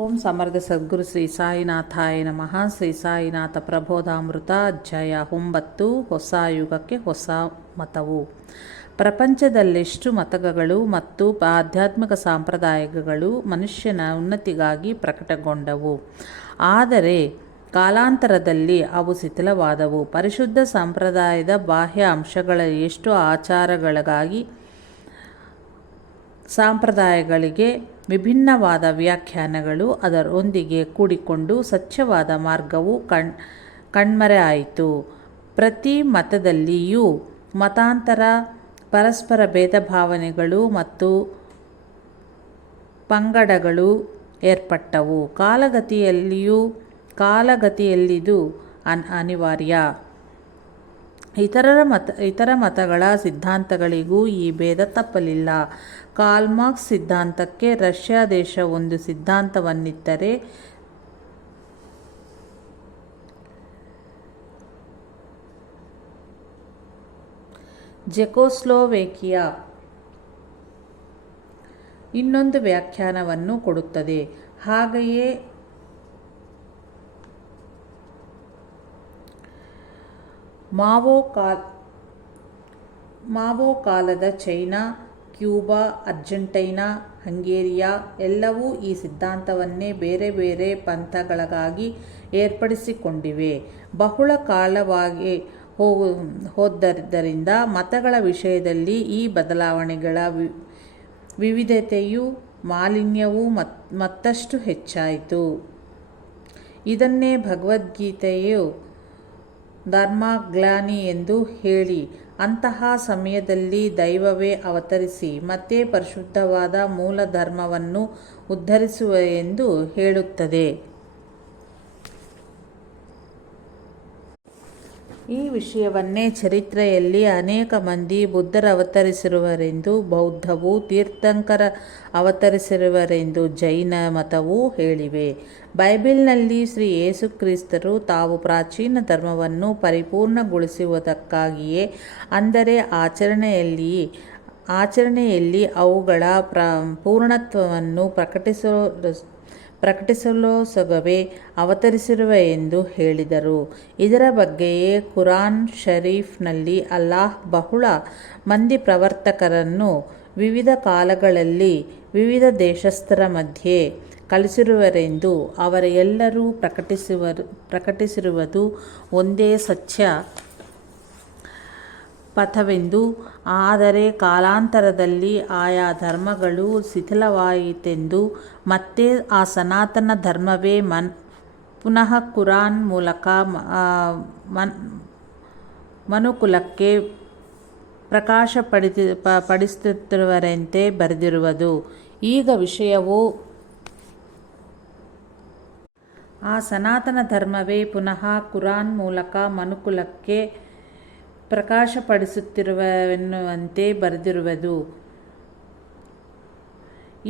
ಓಂ ಸಮರ್ಥ ಸದ್ಗುರು ಶ್ರೀ ಸಾಯಿನಾಥಾಯ ನಮಃ. ಶ್ರೀ ಸಾಯಿನಾಥ ಪ್ರಬೋಧಾಮೃತ ಅಧ್ಯಾಯ 9. ಹೊಸ ಯುಗಕ್ಕೆ ಹೊಸ ಮತವು. ಪ್ರಪಂಚದಲ್ಲೆಷ್ಟು ಮತಗಳು ಮತ್ತು ಆಧ್ಯಾತ್ಮಿಕ ಸಂಪ್ರದಾಯಗಳು ಮನುಷ್ಯನ ಉನ್ನತಿಗಾಗಿ ಪ್ರಕಟಗೊಂಡವು. ಆದರೆ ಕಾಲಾಂತರದಲ್ಲಿ ಅವು ಶಿಥಿಲವಾದವು. ಪರಿಶುದ್ಧ ಸಂಪ್ರದಾಯದ ಬಾಹ್ಯ ಅಂಶಗಳ ಎಷ್ಟು ಆಚಾರಗಳಿಗಾಗಿ ಸಂಪ್ರದಾಯಗಳಿಗೆ ವಿಭಿನ್ನವಾದ ವ್ಯಾಖ್ಯಾನಗಳು ಅದರೊಂದಿಗೆ ಕೂಡಿಕೊಂಡು ಸ್ವಚ್ಛವಾದ ಮಾರ್ಗವು ಕಣ್ಮರೆಯಾಯಿತು. ಪ್ರತಿ ಮತದಲ್ಲಿಯೂ ಮತಾಂತರ, ಪರಸ್ಪರ ಭೇದಭಾವನೆಗಳು ಮತ್ತು ಪಂಗಡಗಳು ಏರ್ಪಟ್ಟವು. ಕಾಲಗತಿಯಲ್ಲಿದು ಅನಿವಾರ್ಯ. ಇತರ ಮತಗಳ ಸಿದ್ಧಾಂತಗಳಿಗೂ ಈ ಭೇದ ತಪ್ಪಲಿಲ್ಲ. ಕಾರ್ಲ್ ಮಾರ್ಕ್ಸ್ ಸಿದ್ಧಾಂತಕ್ಕೆ ರಷ್ಯಾ ದೇಶ ಒಂದು ಸಿದ್ಧಾಂತವನ್ನಿತ್ತರೆ, ಜೆಕೋಸ್ಲೋವೇಕಿಯಾ ಇನ್ನೊಂದು ವ್ಯಾಖ್ಯಾನವನ್ನು ಕೊಡುತ್ತದೆ. ಹಾಗೆಯೇ ಮಾವೋ ಕಾಲದ ಚೈನಾ, ಕ್ಯೂಬಾ, ಅರ್ಜೆಂಟೈನಾ, ಹಂಗೇರಿಯಾ ಎಲ್ಲವೂ ಈ ಸಿದ್ಧಾಂತವನ್ನೇ ಬೇರೆ ಬೇರೆ ಪಂಥಗಳಾಗಿ ಏರ್ಪಡಿಸಿಕೊಂಡಿವೆ. ಬಹುಳ ಕಾಲವಾಗಿ ಹೋದ್ದರಿಂದ ಮತಗಳ ವಿಷಯದಲ್ಲಿ ಈ ಬದಲಾವಣೆಗಳ ವಿವಿಧತೆಯೂ ಮಾಲಿನ್ಯವೂ ಮತ್ತಷ್ಟು ಹೆಚ್ಚಾಯಿತು. ಇದನ್ನೇ ಭಗವದ್ಗೀತೆಯು ಧರ್ಮಗ್ಲಾನಿ ಎಂದು ಹೇಳಿ, ಅಂತಹ ಸಮಯದಲ್ಲಿ ದೈವವೇ ಅವತರಿಸಿ ಮತ್ತೆ ಪರಿಶುದ್ಧವಾದ ಮೂಲ ಧರ್ಮವನ್ನು ಉದ್ಧರಿಸುವೆನೆಂದು ಹೇಳುತ್ತದೆ. ಈ ವಿಷಯವನ್ನೇ ಚರಿತ್ರೆಯಲ್ಲಿ ಅನೇಕ ಮಂದಿ ಬುದ್ಧರವತರಿಸಿರುವರೆಂದೂ, ಬೌದ್ಧವು ತೀರ್ಥಂಕರ ಅವತರಿಸಿರುವರೆಂದೂ ಜೈನ ಮತವೂ ಹೇಳಿವೆ. ಬೈಬಲ್ನಲ್ಲಿ ಶ್ರೀ ಯೇಸುಕ್ರಿಸ್ತರು ತಾವು ಪ್ರಾಚೀನ ಧರ್ಮವನ್ನು ಪರಿಪೂರ್ಣಗೊಳಿಸುವುದಕ್ಕಾಗಿಯೇ, ಅಂದರೆ ಆಚರಣೆಯಲ್ಲಿ ಅವುಗಳ ಪೂರ್ಣತ್ವವನ್ನು ಪ್ರಕಟಿಸಲೋಸ್ಕರವೇ ಅವತರಿಸಿರುವೆನೆಂದು ಹೇಳಿದರು. ಇದರ ಬಗ್ಗೆಯೇ ಕುರಾನ್ ಶರೀಫ್ನಲ್ಲಿ ಅಲ್ಲಾಹ್ ಬಹಳ ಮಂದಿ ಪ್ರವರ್ತಕರನ್ನು ವಿವಿಧ ಕಾಲಗಳಲ್ಲಿ ವಿವಿಧ ದೇಶಸ್ಥರ ಮಧ್ಯೆ ಕಳಿಸಿರುವರೆಂದೂ, ಅವರೆಲ್ಲರೂ ಪ್ರಕಟಿಸಿರುವುದು ಒಂದೇ ಸತ್ಯ ಪಥವೆಂದೂ, ಆದರೆ ಕಾಲಾಂತರದಲ್ಲಿ ಆಯಾ ಧರ್ಮಗಳು ಶಿಥಿಲವಾಯಿತೆಂದೂ, ಮತ್ತೆ ಆ ಸನಾತನ ಧರ್ಮವೇ ಪುನಃ ಕುರಾನ್ ಮೂಲಕ ಮನುಕುಲಕ್ಕೆ ಪ್ರಕಾಶಪಡಿಸುತ್ತಿರುವರೆಂದೇ ಬರೆದಿರುವುದು. ಈಗ ವಿಷಯವು ಆ ಸನಾತನ ಧರ್ಮವೇ ಪುನಃ ಕುರಾನ್ ಮೂಲಕ ಮನುಕುಲಕ್ಕೆ ಪ್ರಕಾಶಪಡಿಸುತ್ತಿರುವೆನ್ನುವಂತೆ ಬರೆದಿರುವುದು.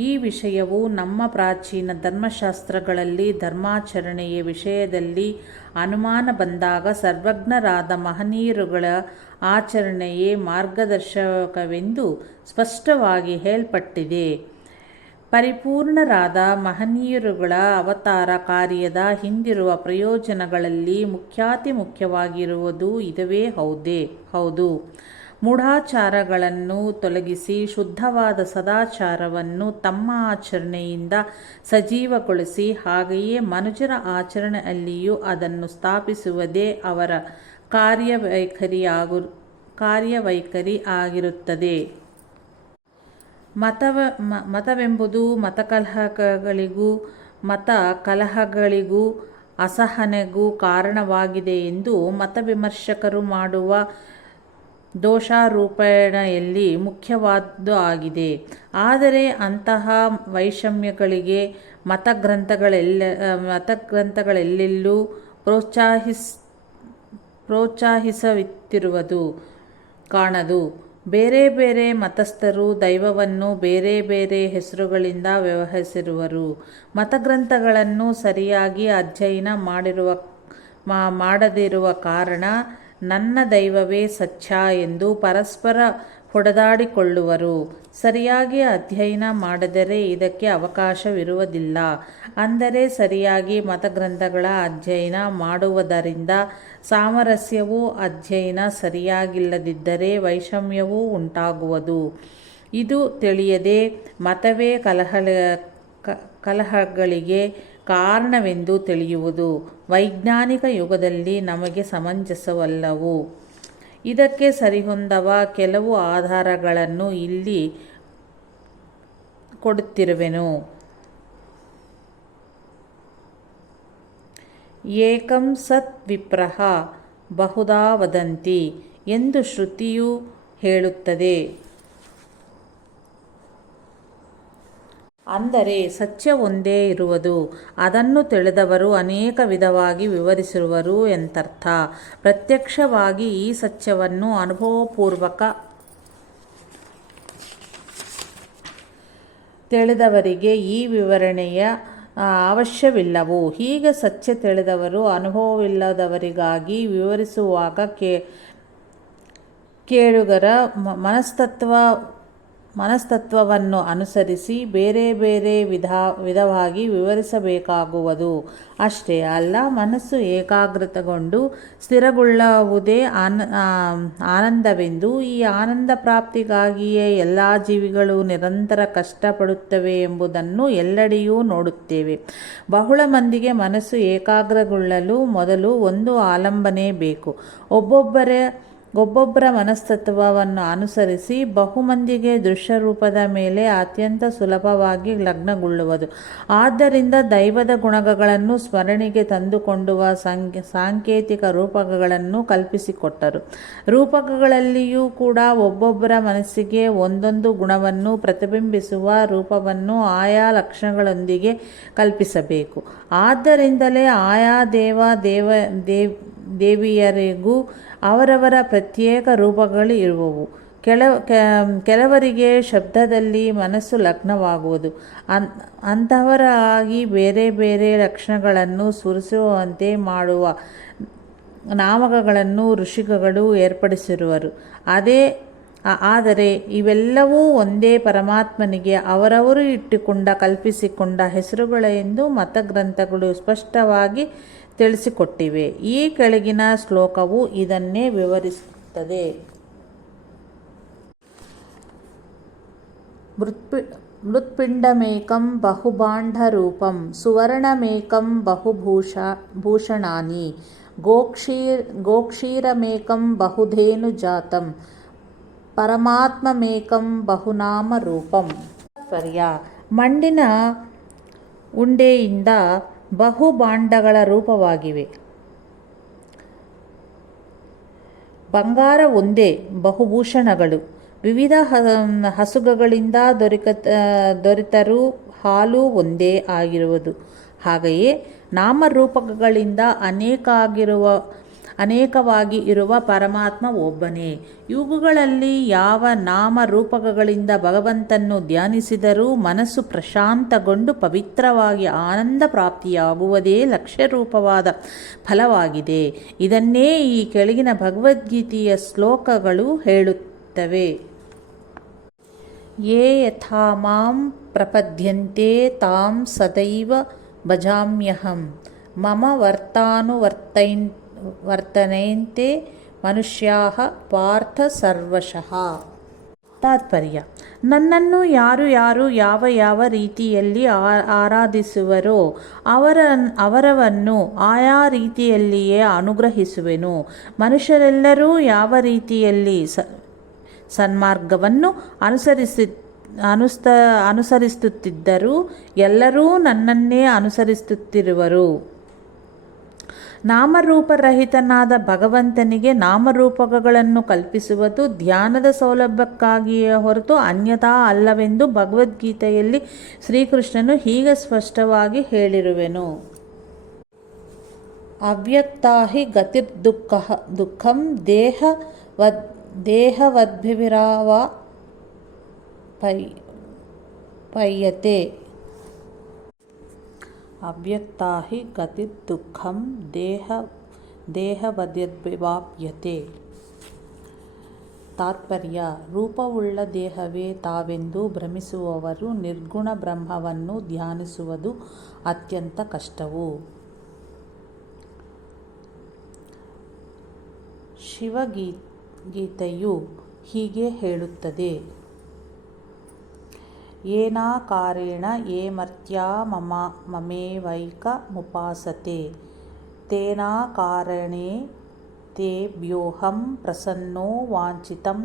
ಈ ವಿಷಯವು ನಮ್ಮ ಪ್ರಾಚೀನ ಧರ್ಮಶಾಸ್ತ್ರಗಳಲ್ಲಿ ಧರ್ಮಾಚರಣೆಯ ವಿಷಯದಲ್ಲಿ ಅನುಮಾನ ಬಂದಾಗ ಸರ್ವಜ್ಞರಾದ ಮಹನೀಯರುಗಳ ಆಚರಣೆಯೇ ಮಾರ್ಗದರ್ಶಕವೆಂದು ಸ್ಪಷ್ಟವಾಗಿ ಹೇಳಲ್ಪಟ್ಟಿದೆ. ಪರಿಪೂರ್ಣರಾದ ಮಹನೀಯರುಗಳ ಅವತಾರ ಕಾರ್ಯದ ಹಿಂದಿರುವ ಪ್ರಯೋಜನಗಳಲ್ಲಿ ಮುಖ್ಯವಾಗಿರುವುದು ಇದುವೇ ಹೌದು. ಮೂಢಾಚಾರಗಳನ್ನು ತೊಲಗಿಸಿ ಶುದ್ಧವಾದ ಸದಾಚಾರವನ್ನು ತಮ್ಮ ಆಚರಣೆಯಿಂದ ಸಜೀವಗೊಳಿಸಿ, ಹಾಗೆಯೇ ಮನುಜರ ಆಚರಣೆಯಲ್ಲಿಯೂ ಅದನ್ನು ಸ್ಥಾಪಿಸುವುದೇ ಅವರ ಕಾರ್ಯವೈಖರಿ ಆಗಿರುತ್ತದೆ. ಮತವೆಂಬುದು ಮತಕಲಹಗಳಿಗೂ ಅಸಹನೆಗೂ ಕಾರಣವಾಗಿದೆ ಎಂದು ಮತವಿಮರ್ಶಕರು ಮಾಡುವ ದೋಷಾರೋಪಣೆಯಲ್ಲಿ ಮುಖ್ಯವಾದ್ದು ಆಗಿದೆ. ಆದರೆ ಅಂತಹ ವೈಷಮ್ಯಗಳಿಗೆ ಮತಗ್ರಂಥಗಳೆಲ್ಲೆಲ್ಲೂ ಪ್ರೋತ್ಸಾಹಿಸುತ್ತಿರುವುದು ಕಾಣದು. ಬೇರೆ ಬೇರೆ ಮತಸ್ಥರು ದೈವವನ್ನು ಬೇರೆ ಬೇರೆ ಹೆಸರುಗಳಿಂದ ವ್ಯವಹರಿಸಿರುವರು. ಮತಗ್ರಂಥಗಳನ್ನು ಸರಿಯಾಗಿ ಅಧ್ಯಯನ ಮಾಡದಿರುವ ಕಾರಣ ನನ್ನ ದೈವವೇ ಸತ್ಯ ಎಂದು ಪರಸ್ಪರ ಹೊಡೆದಾಡಿಕೊಳ್ಳುವರು. ಸರಿಯಾಗಿ ಅಧ್ಯಯನ ಮಾಡದರೆ ಇದಕ್ಕೆ ಅವಕಾಶವಿರುವುದಿಲ್ಲ. ಅಂದರೆ ಸರಿಯಾಗಿ ಮತಗ್ರಂಥಗಳ ಅಧ್ಯಯನ ಮಾಡುವುದರಿಂದ ಸಾಮರಸ್ಯವೂ, ಅಧ್ಯಯನ ಸರಿಯಾಗಿಲ್ಲದಿದ್ದರೆ ವೈಷಮ್ಯವೂ ಉಂಟಾಗುವುದು. ಇದು ತಿಳಿಯದೆ ಮತವೇ ಕಲಹಗಳಿಗೆ ಕಾರಣವೆಂದು ತಿಳಿಯುವುದು ವೈಜ್ಞಾನಿಕ ಯುಗದಲ್ಲಿ ನಮಗೆ ಸಮಂಜಸವಲ್ಲವು. ಇದಕ್ಕೆ ಸರಿಹೊಂದವ ಕೆಲವು ಆಧಾರಗಳನ್ನು ಇಲ್ಲಿ ಕೊಡುತ್ತಿರುವೆನು. ಏಕಂ ಸತ್ ವಿಪ್ರಃ ಬಹುಧಾ ವದಂತಿ ಎಂದು ಶ್ರುತಿಯು ಹೇಳುತ್ತದೆ. ಅಂದರೆ ಸತ್ಯ ಒಂದೇ ಇರುವುದು. ಅದನ್ನು ತಿಳಿದವರು ಅನೇಕ ವಿಧವಾಗಿ ವಿವರಿಸುವರು ಎಂತರ್ಥ. ಪ್ರತ್ಯಕ್ಷವಾಗಿ ಈ ಸತ್ಯವನ್ನು ಅನುಭವಪೂರ್ವಕ ತಿಳಿದವರಿಗೆ ಈ ವಿವರಣೆಯ ಅವಶ್ಯವಿಲ್ಲವು. ಹೀಗೆ ಸತ್ಯ ತಿಳಿದವರು ಅನುಭವವಿಲ್ಲದವರಿಗಾಗಿ ವಿವರಿಸುವಾಗ ಕೇಳುಗರ ಮನಸ್ತತ್ವವನ್ನು ಅನುಸರಿಸಿ ಬೇರೆ ಬೇರೆ ವಿಧವಾಗಿ ವಿವರಿಸಬೇಕಾಗುವುದು. ಅಷ್ಟೇ ಅಲ್ಲ, ಮನಸ್ಸು ಏಕಾಗ್ರತೆಗೊಂಡು ಸ್ಥಿರಗೊಳ್ಳುವುದೇ ಆನಂದವೆಂದು, ಈ ಆನಂದ ಪ್ರಾಪ್ತಿಗಾಗಿಯೇ ಎಲ್ಲ ಜೀವಿಗಳು ನಿರಂತರ ಕಷ್ಟಪಡುತ್ತವೆ ಎಂಬುದನ್ನು ಎಲ್ಲೆಡೆಯೂ ನೋಡುತ್ತೇವೆ. ಬಹಳ ಮಂದಿಗೆ ಮನಸ್ಸು ಏಕಾಗ್ರಗೊಳ್ಳಲು ಮೊದಲು ಒಂದು ಆಲಂಬನೆ ಬೇಕು. ಒಬ್ಬೊಬ್ಬರ ಮನಸ್ತತ್ವವನ್ನು ಅನುಸರಿಸಿ ಬಹುಮಂದಿಗೆ ದೃಶ್ಯರೂಪದ ಮೇಲೆ ಅತ್ಯಂತ ಸುಲಭವಾಗಿ ಲಗ್ನಗೊಳ್ಳುವುದು. ಆದ್ದರಿಂದ ದೈವದ ಗುಣಗಳನ್ನು ಸ್ಮರಣೆಗೆ ತಂದುಕೊಂಡುವ ಸಾಂಕೇತಿಕ ರೂಪಕಗಳನ್ನು ಕಲ್ಪಿಸಿಕೊಟ್ಟರು. ರೂಪಕಗಳಲ್ಲಿಯೂ ಕೂಡ ಒಬ್ಬೊಬ್ಬರ ಮನಸ್ಸಿಗೆ ಒಂದೊಂದು ಗುಣವನ್ನು ಪ್ರತಿಬಿಂಬಿಸುವ ರೂಪವನ್ನು ಆಯಾ ಲಕ್ಷಣಗಳೊಂದಿಗೆ ಕಲ್ಪಿಸಬೇಕು. ಆದ್ದರಿಂದಲೇ ಆಯಾ ದೇವಿಯರಿಗೂ ಅವರವರ ಪ್ರತ್ಯೇಕ ರೂಪಗಳು ಇರುವವು. ಕೆಲವರಿಗೆ ಶಬ್ದದಲ್ಲಿ ಮನಸ್ಸು ಲಗ್ನವಾಗುವುದು. ಅಂಥವರಾಗಿ ಬೇರೆ ಬೇರೆ ಲಕ್ಷಣಗಳನ್ನು ಸ್ಫುರಿಸುವಂತೆ ಮಾಡುವ ನಾಮಕಗಳನ್ನು ಋಷಿಗಳು ಏರ್ಪಡಿಸಿರುವರು. ಆದರೆ ಇವೆಲ್ಲವೂ ಒಂದೇ ಪರಮಾತ್ಮನಿಗೆ ಅವರವರು ಕಲ್ಪಿಸಿಕೊಂಡ ಹೆಸರುಗಳೆಂದು ಮತಗ್ರಂಥಗಳು ಸ್ಪಷ್ಟವಾಗಿ ತಿಳಿಸಿಕೊಟ್ಟಿವೆ. ಈ ಕೆಳಗಿನ ಶ್ಲೋಕವು ಇದನ್ನೇ ವಿವರಿಸುತ್ತದೆ. ಮೃತ್ಪಿಂಡಮೇಕಂ ಬಹುಭಾಂಡರೂಪಂ ಸುವರ್ಣಮೇಕಂ ಬಹುಭೂಷಣಾನಿ ಗೋಕ್ಷೀರಮೇಕಂ ಬಹುಧೇನುಜಾತಂ ಪರಮಾತ್ಮಮೇಕಂ ಬಹುನಾಮರೂಪಂ. ಮಣ್ಣಿನ ಉಂಡೆಯಿಂದ ಬಹುಭಾಂಡಗಳ ರೂಪವಾಗಿವೆ. ಬಂಗಾರ ಒಂದೇ, ಬಹುಭೂಷಣಗಳು. ವಿವಿಧ ಹಸುಗಳಿಂದ ದೊರೆತರೂ ಹಾಲು ಒಂದೇ ಆಗಿರುವುದು. ಹಾಗೆಯೇ ನಾಮರೂಪಕಗಳಿಂದ ಅನೇಕವಾಗಿ ಇರುವ ಪರಮಾತ್ಮ ಒಬ್ಬನೇ. ಇವುಗಳಲ್ಲಿ ಯಾವ ನಾಮರೂಪಕಗಳಿಂದ ಭಗವಂತನನ್ನು ಧ್ಯಾನಿಸಿದರೂ ಮನಸ್ಸು ಪ್ರಶಾಂತಗೊಂಡು ಪವಿತ್ರವಾಗಿ ಆನಂದ ಪ್ರಾಪ್ತಿಯಾಗುವುದೇ ಲಕ್ಷ್ಯರೂಪವಾದ ಫಲವಾಗಿದೆ. ಇದನ್ನೇ ಈ ಕೆಳಗಿನ ಭಗವದ್ಗೀತೆಯ ಶ್ಲೋಕಗಳು ಹೇಳುತ್ತವೆ. ಯೇ ಯಥಾ ಮಾಂ ಪ್ರಪದ್ಯಂತೆ ತಾಂ ಸದೈವ ಭಜಾಮ್ಯಹಂ ಮಮ ವರ್ತನೆಂತೆ ಮನುಷ್ಯಾಃ ಪಾರ್ಥ ಸರ್ವಶಃ. ತಾತ್ಪರ್ಯ: ನನ್ನನ್ನು ಯಾರು ಯಾವ ರೀತಿಯಲ್ಲಿ ಆರಾಧಿಸುವರೋ ಅವರವನ್ನು ಆಯಾ ರೀತಿಯಲ್ಲಿಯೇ ಅನುಗ್ರಹಿಸುವೆನು. ಮನುಷ್ಯರೆಲ್ಲರೂ ಯಾವ ರೀತಿಯಲ್ಲಿ ಸನ್ಮಾರ್ಗವನ್ನು ಅನುಸರಿಸುತ್ತಿದ್ದರೂ ಎಲ್ಲರೂ ನನ್ನನ್ನೇ ಅನುಸರಿಸುತ್ತಿರುವರು. ನಾಮರೂಪರಹಿತನಾದ ಭಗವಂತನಿಗೆ ನಾಮರೂಪಕಗಳನ್ನು ಕಲ್ಪಿಸುವುದು ಧ್ಯಾನದ ಸೌಲಭ್ಯಕ್ಕಾಗಿಯೇ ಹೊರತು ಅನ್ಯಥಾ ಅಲ್ಲವೆಂದು ಭಗವದ್ಗೀತೆಯಲ್ಲಿ ಶ್ರೀಕೃಷ್ಣನು ಹೀಗೆ ಸ್ಪಷ್ಟವಾಗಿ ಹೇಳಿರುವೆನು. ಅವ್ಯಕ್ತಾ ಹಿ ಗತಿರ್ದುಃಖಂ ದೇಹವದ್ಭಿರಾವಪಯತೆ. ಅವ್ಯಕ್ತಾ ಹಿ ಗತಿರ್ದುಃಖಂ ದೇಹವದ್ಭಿರಾವಪಯತೆ. ತಾತ್ಪರ್ಯ: ರೂಪವುಳ್ಳ ದೇಹವೇ ತಾವೆಂದು ಭ್ರಮಿಸುವವರು ನಿರ್ಗುಣ ಬ್ರಹ್ಮವನ್ನು ಧ್ಯಾನಿಸುವುದು ಅತ್ಯಂತ ಕಷ್ಟವು. ಶಿವಗೀತೆಯು ಹೀಗೆ ಹೇಳುತ್ತದೆ: ಏನಾಕಾರೇಣ ಯೇ ಮರ್ತ್ಯಾ ಮಮೇವೈಕ ಮುಪಾಸತೆ ತೇನಾಕಾರೇಣೇ ತೇಭ್ಯೋಹಂ ಪ್ರಸನ್ನೋ ವಾಂಛಿತಂ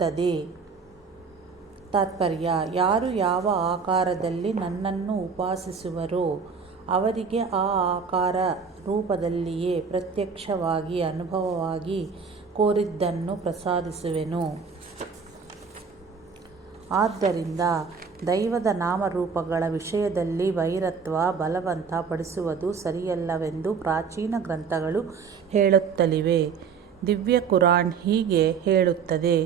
ದದೆ. ತಾತ್ಪರ್ಯ: ಯಾರು ಯಾವ ಆಕಾರದಲ್ಲಿ ನನ್ನನ್ನು ಉಪಾಸಿಸುವರೋ ಅವರಿಗೆ ಆ ಆಕಾರ ರೂಪದಲ್ಲಿಯೇ ಪ್ರತ್ಯಕ್ಷವಾಗಿ ಅನುಭವವಾಗಿ ಕೋರಿದ್ದನ್ನು ಪ್ರಸಾದಿಸುವೆನು. ಆದ್ದರಿಂದ ದೈವದ ನಾಮರೂಪಗಳ ವಿಷಯದಲ್ಲಿ ವೈರತ್ವ ಬಲವಂತ ಪಡಿಸುವುದು ಸರಿಯಲ್ಲವೆಂದು ಪ್ರಾಚೀನ ಗ್ರಂಥಗಳು ಹೇಳುತ್ತಲಿವೆ. ದಿವ್ಯ ಕುರಾನ್ ಹೀಗೆ ಹೇಳುತ್ತದೆ: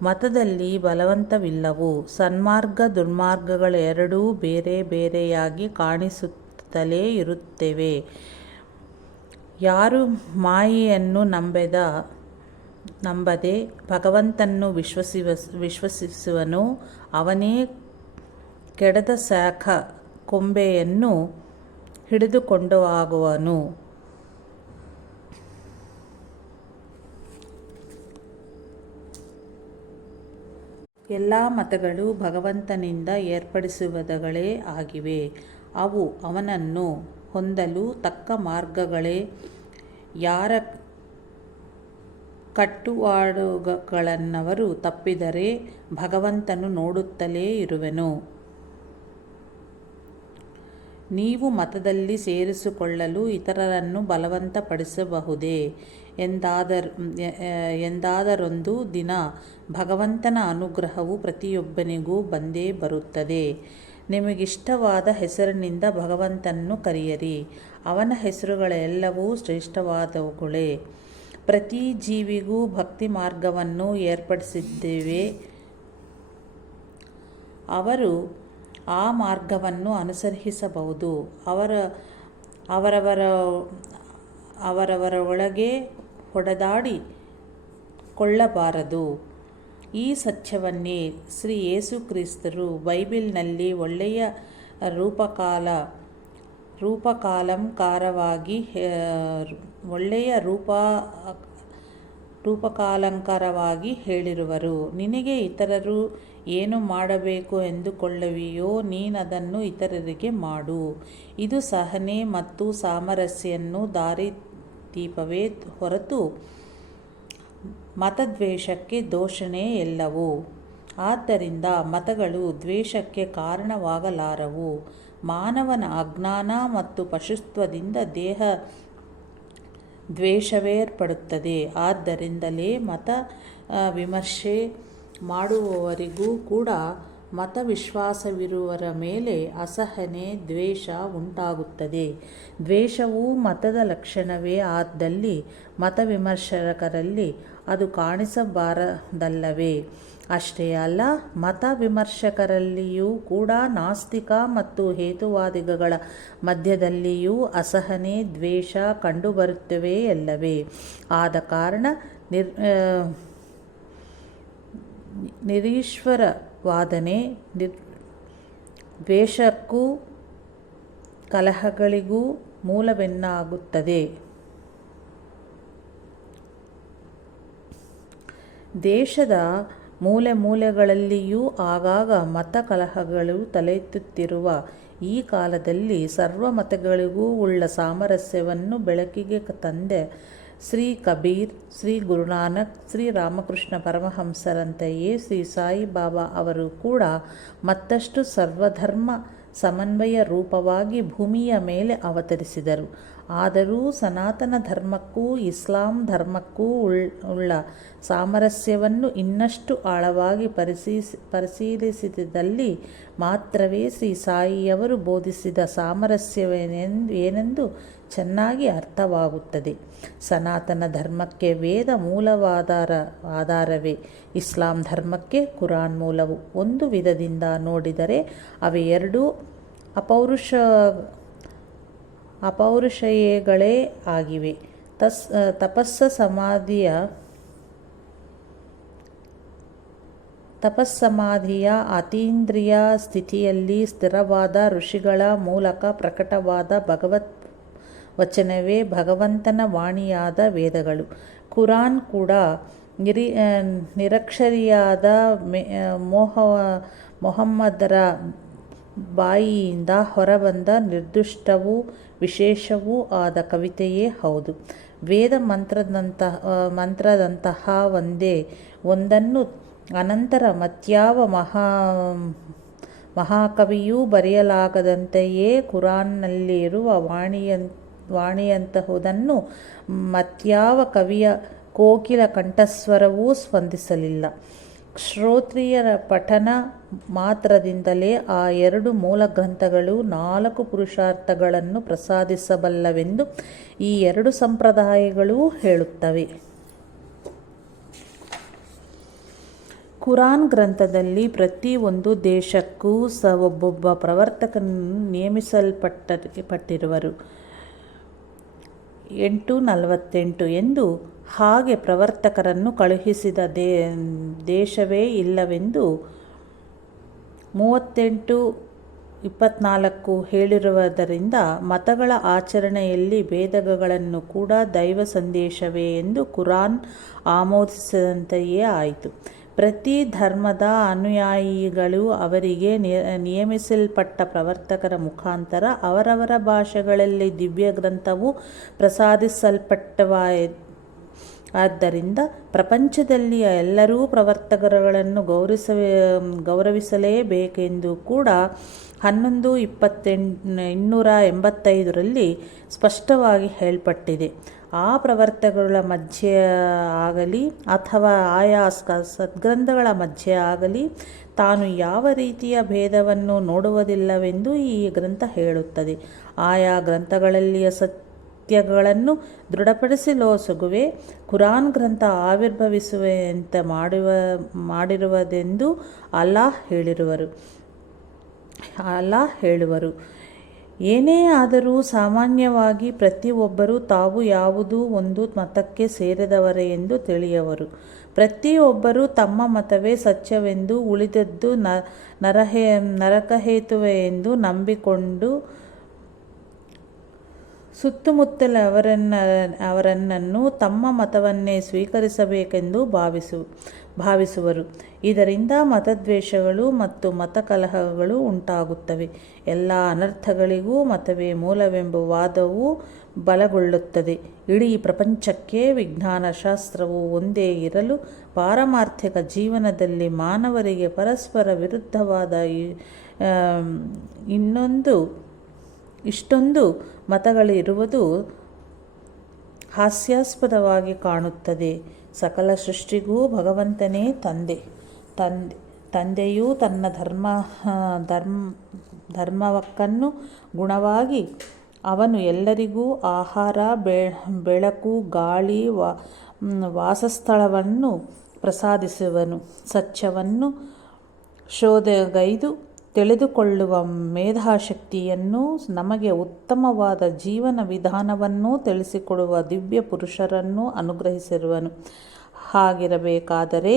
ಮತದಲ್ಲಿ ಬಲವಂತವಿಲ್ಲವು. ಸನ್ಮಾರ್ಗ ದುರ್ಮಾರ್ಗಗಳೆರಡೂ ಬೇರೆ ಬೇರೆಯಾಗಿ ಕಾಣಿಸುತ್ತಲೇ ಇರುತ್ತವೆ. ಯಾರು ಮಾಯೆಯನ್ನು ನಂಬದೆ ಭಗವಂತನನ್ನು ವಿಶ್ವಸಿಸುವನೋ ಅವನೇ ಕೆಡದ ಶಾಖ ಕೊಂಬೆಯನ್ನು ಹಿಡಿದುಕೊಂಡಾಗುವನು. ಎಲ್ಲ ಮತಗಳು ಭಗವಂತನಿಂದ ಏರ್ಪಡಿಸಿದವುಗಳೇ ಆಗಿವೆ. ಅವು ಅವನನ್ನು ಹೊಂದಲು ತಕ್ಕ ಮಾರ್ಗಗಳೇ. ಯಾರ ಕಟ್ಟುಪಾಡುಗಳನ್ನವರು ತಪ್ಪಿದರೆ ಭಗವಂತನು ನೋಡುತ್ತಲೇ ಇರುವನು. ನೀವು ಮತದಲ್ಲಿ ಸೇರಿಸಿಕೊಳ್ಳಲು ಇತರರನ್ನು ಬಲವಂತಪಡಿಸಬಹುದೇ? ಎಂದಾದರೊಂದು ದಿನ ಭಗವಂತನ ಅನುಗ್ರಹವು ಪ್ರತಿಯೊಬ್ಬನಿಗೂ ಬಂದೇ ಬರುತ್ತದೆ. ನಿಮಗಿಷ್ಟವಾದ ಹೆಸರಿನಿಂದ ಭಗವಂತನನ್ನು ಕರೆಯಿರಿ. ಅವನ ಹೆಸರುಗಳೆಲ್ಲವೂ ಶ್ರೇಷ್ಠವಾದವುಗಳೇ. ಪ್ರತಿ ಜೀವಿಗೂ ಭಕ್ತಿ ಮಾರ್ಗವನ್ನು ಏರ್ಪಡಿಸಿದ್ದೇವೆ. ಅವರು ಆ ಮಾರ್ಗವನ್ನು ಅನುಸರಿಸಬಹುದು. ಅವರವರೊಳಗೆ ಹೊಡೆದಾಡಿ ಕೊಳ್ಳಬಾರದು. ಈ ಸತ್ಯವನ್ನೇ ಶ್ರೀ ಯೇಸು ಕ್ರಿಸ್ತರು ಬೈಬಲ್ನಲ್ಲಿ ಒಳ್ಳೆಯ ರೂಪಕಾಲಂಕಾರವಾಗಿ ಹೇಳಿರುವರು. ನಿನಗೆ ಇತರರು ಏನು ಮಾಡಬೇಕು ಎಂದುಕೊಳ್ಳುವಿಯೋ ನೀನದನ್ನು ಇತರರಿಗೆ ಮಾಡು. ಇದು ಸಹನೆ ಮತ್ತು ಸಾಮರಸ್ಯಕ್ಕೆ ದಾರಿದೀಪವೇ ಹೊರತು ಮತದ್ವೇಷಕ್ಕೆ ದೂಷಣೆ ಎಲ್ಲವೂ. ಆದ್ದರಿಂದ ಮತಗಳು ದ್ವೇಷಕ್ಕೆ ಕಾರಣವಾಗಲಾರವು. ಮಾನವನ ಅಜ್ಞಾನ ಮತ್ತು ಪಶುತ್ವದಿಂದ ದೇಹ ದ್ವೇಷವೇರ್ಪಡುತ್ತದೆ. ಆದ್ದರಿಂದಲೇ ಮತ ವಿಮರ್ಶೆ ಮಾಡುವವರಿಗೂ ಕೂಡ ಮತವಿಶ್ವಾಸವಿರುವವರ ಮೇಲೆ ಅಸಹನೆ, ದ್ವೇಷ ಉಂಟಾಗುತ್ತದೆ. ದ್ವೇಷವು ಮತದ ಲಕ್ಷಣವೇ ಆದಲ್ಲಿ ಮತವಿಮರ್ಶಕರಲ್ಲಿ ಅದು ಕಾಣಿಸಬಾರದಲ್ಲವೇ? ಅಷ್ಟೇ ಅಲ್ಲ, ಮತ ವಿಮರ್ಶಕರಲ್ಲಿಯೂ ಕೂಡ ನಾಸ್ತಿಕ ಮತ್ತು ಹೇತುವಾದಿಗಳ ಮಧ್ಯದಲ್ಲಿಯೂ ಅಸಹನೆ, ದ್ವೇಷ ಕಂಡುಬರುತ್ತವೆಯಲ್ಲವೇ? ಆದ ಕಾರಣ ನಿರೀಶ್ವರವಾದನೆ ದ್ವೇಷಕ್ಕೂ ಕಲಹಗಳಿಗೂ ಮೂಲವೆನ್ನಾಗುತ್ತದೆ. ದೇಶದ ಮೂಲೆಯಲ್ಲಿಯೂ ಆಗಾಗ ಮತ ಕಲಹಗಳು ತಲೆಯೆತ್ತುತ್ತಿರುವ ಈ ಕಾಲದಲ್ಲಿ ಸರ್ವಮತಗಳಿಗೂ ಉಳ್ಳ ಸಾಮರಸ್ಯವನ್ನು ಬೆಳಕಿಗೆ ತಂದ ಶ್ರೀ ಕಬೀರ್, ಶ್ರೀ ಗುರುನಾನಕ್, ಶ್ರೀ ರಾಮಕೃಷ್ಣ ಪರಮಹಂಸರಂತೆಯೇ ಶ್ರೀ ಸಾಯಿಬಾಬಾ ಅವರು ಕೂಡ ಮತ್ತಷ್ಟು ಸರ್ವಧರ್ಮ ಸಮನ್ವಯ ರೂಪವಾಗಿ ಭೂಮಿಯ ಮೇಲೆ ಅವತರಿಸಿದರು. ಆದರೂ ಸನಾತನ ಧರ್ಮಕ್ಕೂ ಇಸ್ಲಾಂ ಧರ್ಮಕ್ಕೂ ಉಳ್ಳ ಸಾಮರಸ್ಯವನ್ನು ಇನ್ನಷ್ಟು ಆಳವಾಗಿ ಪರಿಶೀಲಿಸಿದಲ್ಲಿ ಮಾತ್ರವೇ ಶ್ರೀ ಸಾಯಿಯವರು ಬೋಧಿಸಿದ ಸಾಮರಸ್ಯವೇನೆಂದು ಚೆನ್ನಾಗಿ ಅರ್ಥವಾಗುತ್ತದೆ. ಸನಾತನ ಧರ್ಮಕ್ಕೆ ವೇದ ಆಧಾರವೇ ಇಸ್ಲಾಂ ಧರ್ಮಕ್ಕೆ ಕುರಾನ್ ಮೂಲವು. ಒಂದು ವಿಧದಿಂದ ನೋಡಿದರೆ ಅವೆರಡೂ ಅಪೌರುಷೇಯಗಳೇ ಆಗಿವೆ. ತಪಸ್ಸ ಸಮಾಧಿಯ ತಪಸ್ಸಮಾಧಿಯ ಅತೀಂದ್ರಿಯ ಸ್ಥಿತಿಯಲ್ಲಿ ಸ್ಥಿರವಾದ ಋಷಿಗಳ ಮೂಲಕ ಪ್ರಕಟವಾದ ಭಗವತ್ ವಚನವೇ ಭಗವಂತನ ವಾಣಿಯಾದ ವೇದಗಳು. ಕುರಾನ್ ಕೂಡ ನಿರಕ್ಷರಿಯಾದ ಮೊಹಮ್ಮದರ ಬಾಯಿಯಿಂದ ಹೊರಬಂದ ನಿರ್ದಿಷ್ಟವೂ ವಿಶೇಷವೂ ಆದ ಕವಿತೆಯೇ ಹೌದು. ವೇದ ಮಂತ್ರದಂತಹ ಒಂದನ್ನು ಅನಂತರ ಮತ್ಯಾವ ಮಹಾಕವಿಯೂ ಬರೆಯಲಾಗದಂತೆಯೇ ಕುರಾನ್ನಲ್ಲಿರುವ ವಾಣಿಯಂತಹುದನ್ನು ಮತ್ಯಾವ ಕವಿಯ ಕೋಕಿಲ ಕಂಠಸ್ವರವೂ ಸ್ಪಂದಿಸಲಿಲ್ಲ. ಶ್ರೋತ್ರಿಯರ ಪಠನ ಮಾತ್ರದಿಂದಲೇ ಆ ಎರಡು ಮೂಲ ಗ್ರಂಥಗಳು 4 ಪುರುಷಾರ್ಥಗಳನ್ನು ಪ್ರಸಾದಿಸಬಲ್ಲವೆಂದು ಈ ಎರಡು ಸಂಪ್ರದಾಯಗಳೂ ಹೇಳುತ್ತವೆ. ಕುರಾನ್ ಗ್ರಂಥದಲ್ಲಿ ಪ್ರತಿ ಒಂದು ದೇಶಕ್ಕೂ ಒಬ್ಬೊಬ್ಬ ಪ್ರವರ್ತಕನನ್ನು ನೇಮಿಸಲ್ಪಟ್ಟಿರುವರು. 848 ಎಂದು. ಹಾಗೆ ಪ್ರವರ್ತಕರನ್ನು ಕಳುಹಿಸಿದ ದೇಶವೇ ಇಲ್ಲವೆಂದು 38:24 ಹೇಳಿರುವುದರಿಂದ ಮತಗಳ ಆಚರಣೆಯಲ್ಲಿ ಭೇದಗಳನ್ನು ಕೂಡ ದೈವ ಸಂದೇಶವೇ ಎಂದು ಕುರಾನ್ ಆಮೋದಿಸಿದಂತೆಯೇ ಆಯಿತು. ಪ್ರತಿ ಧರ್ಮದ ಅನುಯಾಯಿಗಳು ಅವರಿಗೆ ನೇಮಿಸಲ್ಪಟ್ಟ ಪ್ರವರ್ತಕರ ಮುಖಾಂತರ ಅವರವರ ಭಾಷೆಗಳಲ್ಲಿ ದಿವ್ಯ ಗ್ರಂಥವು ಪ್ರಸಾದಿಸಲ್ಪಟ್ಟವಾದ್ದರಿಂದ ಪ್ರಪಂಚದಲ್ಲಿ ಎಲ್ಲರೂ ಪ್ರವರ್ತಕರುಗಳನ್ನು ಗೌರವಿಸಲೇಬೇಕೆಂದು ಕೂಡ 11:285 ಸ್ಪಷ್ಟವಾಗಿ ಹೇಳಲ್ಪಟ್ಟಿದೆ. ಆ ಪ್ರವರ್ತಕಗಳ ಮಧ್ಯೆ ಆಗಲಿ ಅಥವಾ ಆಯಾ ಸದ್ಗ್ರಂಥಗಳ ಮಧ್ಯೆ ಆಗಲಿ ತಾನು ಯಾವ ರೀತಿಯ ಭೇದವನ್ನು ನೋಡುವುದಿಲ್ಲವೆಂದು ಈ ಗ್ರಂಥ ಹೇಳುತ್ತದೆ. ಆಯಾ ಗ್ರಂಥಗಳಲ್ಲಿಯ ಸತ್ಯಗಳನ್ನು ದೃಢಪಡಿಸಲೋಸುಗುವೆ ಕುರಾನ್ ಗ್ರಂಥ ಆವಿರ್ಭವಿಸುವಂತೆ ಮಾಡಿರುವುದೆಂದು ಅಲ್ಲಾಹ್ ಹೇಳುವರು. ಏನೇ ಆದರೂ ಸಾಮಾನ್ಯವಾಗಿ ಪ್ರತಿಯೊಬ್ಬರೂ ತಾವು ಯಾವುದೋ ಒಂದು ಮತಕ್ಕೆ ಸೇರಿದವರೇ ಎಂದು ತಿಳಿಯುವರು. ಪ್ರತಿಯೊಬ್ಬರೂ ತಮ್ಮ ಮತವೇ ಸತ್ಯವೆಂದು ಉಳಿದದ್ದು ನರಕಹೇತುವೆ ಎಂದು ನಂಬಿಕೊಂಡು ಸುತ್ತಮುತ್ತಲವರನ್ನು ತಮ್ಮ ಮತವನ್ನೇ ಸ್ವೀಕರಿಸಬೇಕೆಂದು ಭಾವಿಸುವರು. ಇದರಿಂದ ಮತದ್ವೇಷಗಳು ಮತ್ತು ಮತಕಲಹಗಳು ಉಂಟಾಗುತ್ತವೆ. ಎಲ್ಲ ಅನರ್ಥಗಳಿಗೂ ಮತವೇ ಮೂಲವೆಂಬ ವಾದವು ಬಲಗೊಳ್ಳುತ್ತದೆ. ಇಡೀ ಪ್ರಪಂಚಕ್ಕೆ ವಿಜ್ಞಾನಶಾಸ್ತ್ರವು ಒಂದೇ ಇರಲು ಪಾರಮಾರ್ಥಿಕ ಜೀವನದಲ್ಲಿ ಮಾನವರಿಗೆ ಪರಸ್ಪರ ವಿರುದ್ಧವಾದ ಇಷ್ಟೊಂದು ಮತಗಳಿರುವುದು ಹಾಸ್ಯಾಸ್ಪದವಾಗಿ ಕಾಣುತ್ತದೆ. ಸಕಲ ಸೃಷ್ಟಿಗೂ ಭಗವಂತನೇ ತಂದೆಯು ತನ್ನ ಧರ್ಮವಕ್ಕನ್ನು ಗುಣವಾಗಿ ಅವನು ಎಲ್ಲರಿಗೂ ಆಹಾರ, ಬೆಳಕು, ಗಾಳಿ, ವಾಸಸ್ಥಳವನ್ನು ಪ್ರಸಾದಿಸುವನು. ಸತ್ಯವನ್ನು ಶೋಧಗೈದು ತಿಳಿದುಕೊಳ್ಳುವ ಮೇಧಾಶಕ್ತಿಯನ್ನು, ನಮಗೆ ಉತ್ತಮವಾದ ಜೀವನ ವಿಧಾನವನ್ನು ತಿಳಿಸಿಕೊಡುವ ದಿವ್ಯ ಪುರುಷರನ್ನು ಅನುಗ್ರಹಿಸಿರುವನು. ಹಾಗಿರಬೇಕಾದರೆ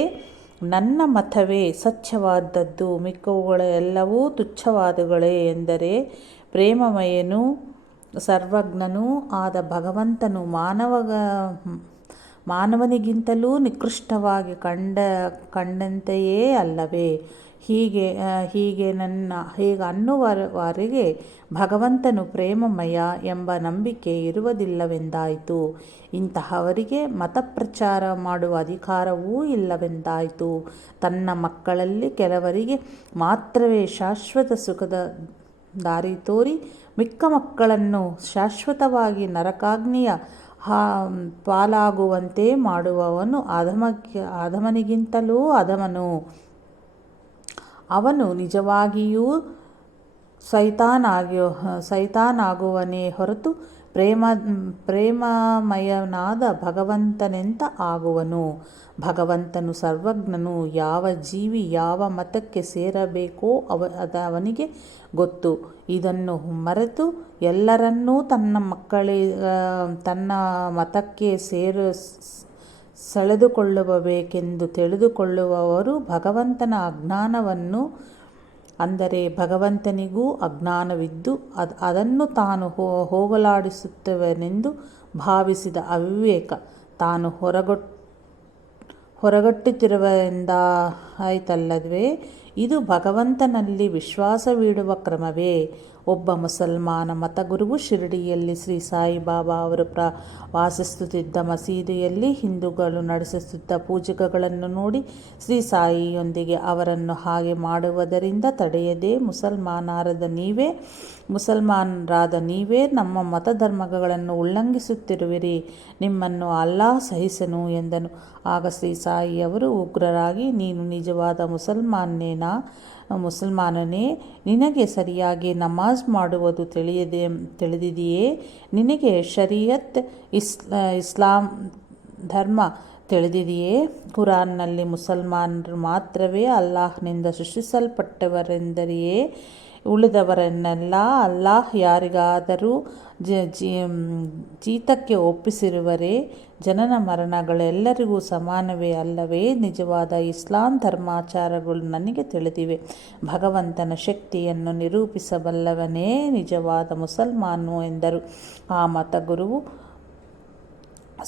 ನನ್ನ ಮತವೇ ಸತ್ಯವಾದದ್ದು, ಮಿಕ್ಕವುಗಳೆಲ್ಲವೂ ತುಚ್ಛವಾದವುಗಳೇ ಎಂದರೆ ಪ್ರೇಮಮಯನೂ ಸರ್ವಜ್ಞನೂ ಆದ ಭಗವಂತನು ಮಾನವನಿಗಿಂತಲೂ ನಿಕೃಷ್ಟವಾಗಿ ಕಂಡಂತೆಯೇ ಅಲ್ಲವೇ? ಹೀಗೆ ಅನ್ನುವವರಿಗೆ ಭಗವಂತನು ಪ್ರೇಮಮಯ ಎಂಬ ನಂಬಿಕೆ ಇರುವುದಿಲ್ಲವೆಂದಾಯಿತು. ಇಂತಹವರಿಗೆ ಮತಪ್ರಚಾರ ಮಾಡುವ ಅಧಿಕಾರವೂ ಇಲ್ಲವೆಂದಾಯಿತು. ತನ್ನ ಮಕ್ಕಳಲ್ಲಿ ಕೆಲವರಿಗೆ ಮಾತ್ರವೇ ಶಾಶ್ವತ ಸುಖದ ದಾರಿ ತೋರಿ ಮಿಕ್ಕ ಮಕ್ಕಳನ್ನು ಶಾಶ್ವತವಾಗಿ ನರಕಾಗ್ನಿಯ ಪಾಲಾಗುವಂತೆ ಮಾಡುವವನು ಅಧಮನಿಗಿಂತಲೂ ಅಧಮನು. ಅವನು ನಿಜವಾಗಿಯೂ ಸೈತಾನಾಗುವನೇ ಹೊರತು ಪ್ರೇಮಮಯನಾದ ಭಗವಂತನೆಂತ ಆಗುವನು. ಭಗವಂತನು ಸರ್ವಜ್ಞನು. ಯಾವ ಜೀವಿ ಯಾವ ಮತಕ್ಕೆ ಸೇರಬೇಕೋ ಅವನಿಗೆ ಗೊತ್ತು. ಇದನ್ನು ಮರೆತು ಎಲ್ಲರನ್ನೂ ತನ್ನ ಮತಕ್ಕೆ ಸೆಳೆದುಕೊಳ್ಳಬೇಕೆಂದು ತಿಳಿದುಕೊಳ್ಳುವವರು ಭಗವಂತನ ಅಜ್ಞಾನವನ್ನು, ಅಂದರೆ ಭಗವಂತನಿಗೂ ಅಜ್ಞಾನವಿದ್ದು ಅದನ್ನು ತಾನು ಹೋಗಲಾಡಿಸುತ್ತೇವೆನೆಂದು ಭಾವಿಸಿದ ಅವಿವೇಕ ತಾನು ಹೊರಗಟ್ಟುತ್ತಿರುವೆಂದಾಯಿತಲ್ಲವೇ? ಇದು ಭಗವಂತನಲ್ಲಿ ವಿಶ್ವಾಸವಿಡುವ ಕ್ರಮವೇ? ಒಬ್ಬ ಮುಸಲ್ಮಾನ ಮತಗುರುವು ಶಿರಡಿಯಲ್ಲಿ ಶ್ರೀ ಸಾಯಿಬಾಬಾ ಅವರು ವಾಸಿಸುತ್ತಿದ್ದ ಮಸೀದಿಯಲ್ಲಿ ಹಿಂದೂಗಳು ನಡೆಸುತ್ತಿದ್ದ ಪೂಜೆಗಳನ್ನು ನೋಡಿ ಶ್ರೀ ಸಾಯಿಯೊಂದಿಗೆ ಅವರನ್ನು ಹಾಗೆ ಮಾಡುವುದರಿಂದ ತಡೆಯದೆ ಮುಸಲ್ಮಾನರಾದ ನೀವೇ ನಮ್ಮ ಮತಧರ್ಮಗಳನ್ನು ಉಲ್ಲಂಘಿಸುತ್ತಿರುವಿರಿ, ನಿಮ್ಮನ್ನು ಅಲ್ಲಾಹ್ ಸಹಿಸನು ಎಂದನು. ಆಗ ಶ್ರೀ ಸಾಯಿಯವರು ಉಗ್ರರಾಗಿ, ನೀನು ನಿಜವಾದ ಮುಸಲ್ಮಾನನೇ? ನಿನಗೆ ಸರಿಯಾಗಿ ನಮಾಜ್ ಮಾಡುವುದು ತಿಳಿದಿದೆಯೇ? ನಿನಗೆ ಶರೀಯತ್ ಇಸ್ಲಾಂ ಧರ್ಮ ತಿಳಿದಿದೆಯೇ? ಕುರಾನ್ನಲ್ಲಿ ಮುಸಲ್ಮಾನರು ಮಾತ್ರವೇ ಅಲ್ಲಾಹ್ನಿಂದ ಸೃಷ್ಟಿಸಲ್ಪಟ್ಟವರೆಂದರೆಯೇ? ಉಳಿದವರನ್ನೆಲ್ಲ ಅಲ್ಲಾಹ್ ಯಾರಿಗಾದರೂ ಜೀತಕ್ಕೆ ಒಪ್ಪಿಸಿರುವರೇ? ಜನನ ಮರಣಗಳೆಲ್ಲರಿಗೂ ಸಮಾನವೇ ಅಲ್ಲವೇ? ನಿಜವಾದ ಇಸ್ಲಾಂ ಧರ್ಮಾಚಾರಗಳು ನನಗೆ ತಿಳಿದಿವೆ. ಭಗವಂತನ ಶಕ್ತಿಯನ್ನು ನಿರೂಪಿಸಬಲ್ಲವನೇ ನಿಜವಾದ ಮುಸಲ್ಮಾನು ಎಂದರು. ಆ ಮತಗುರುವು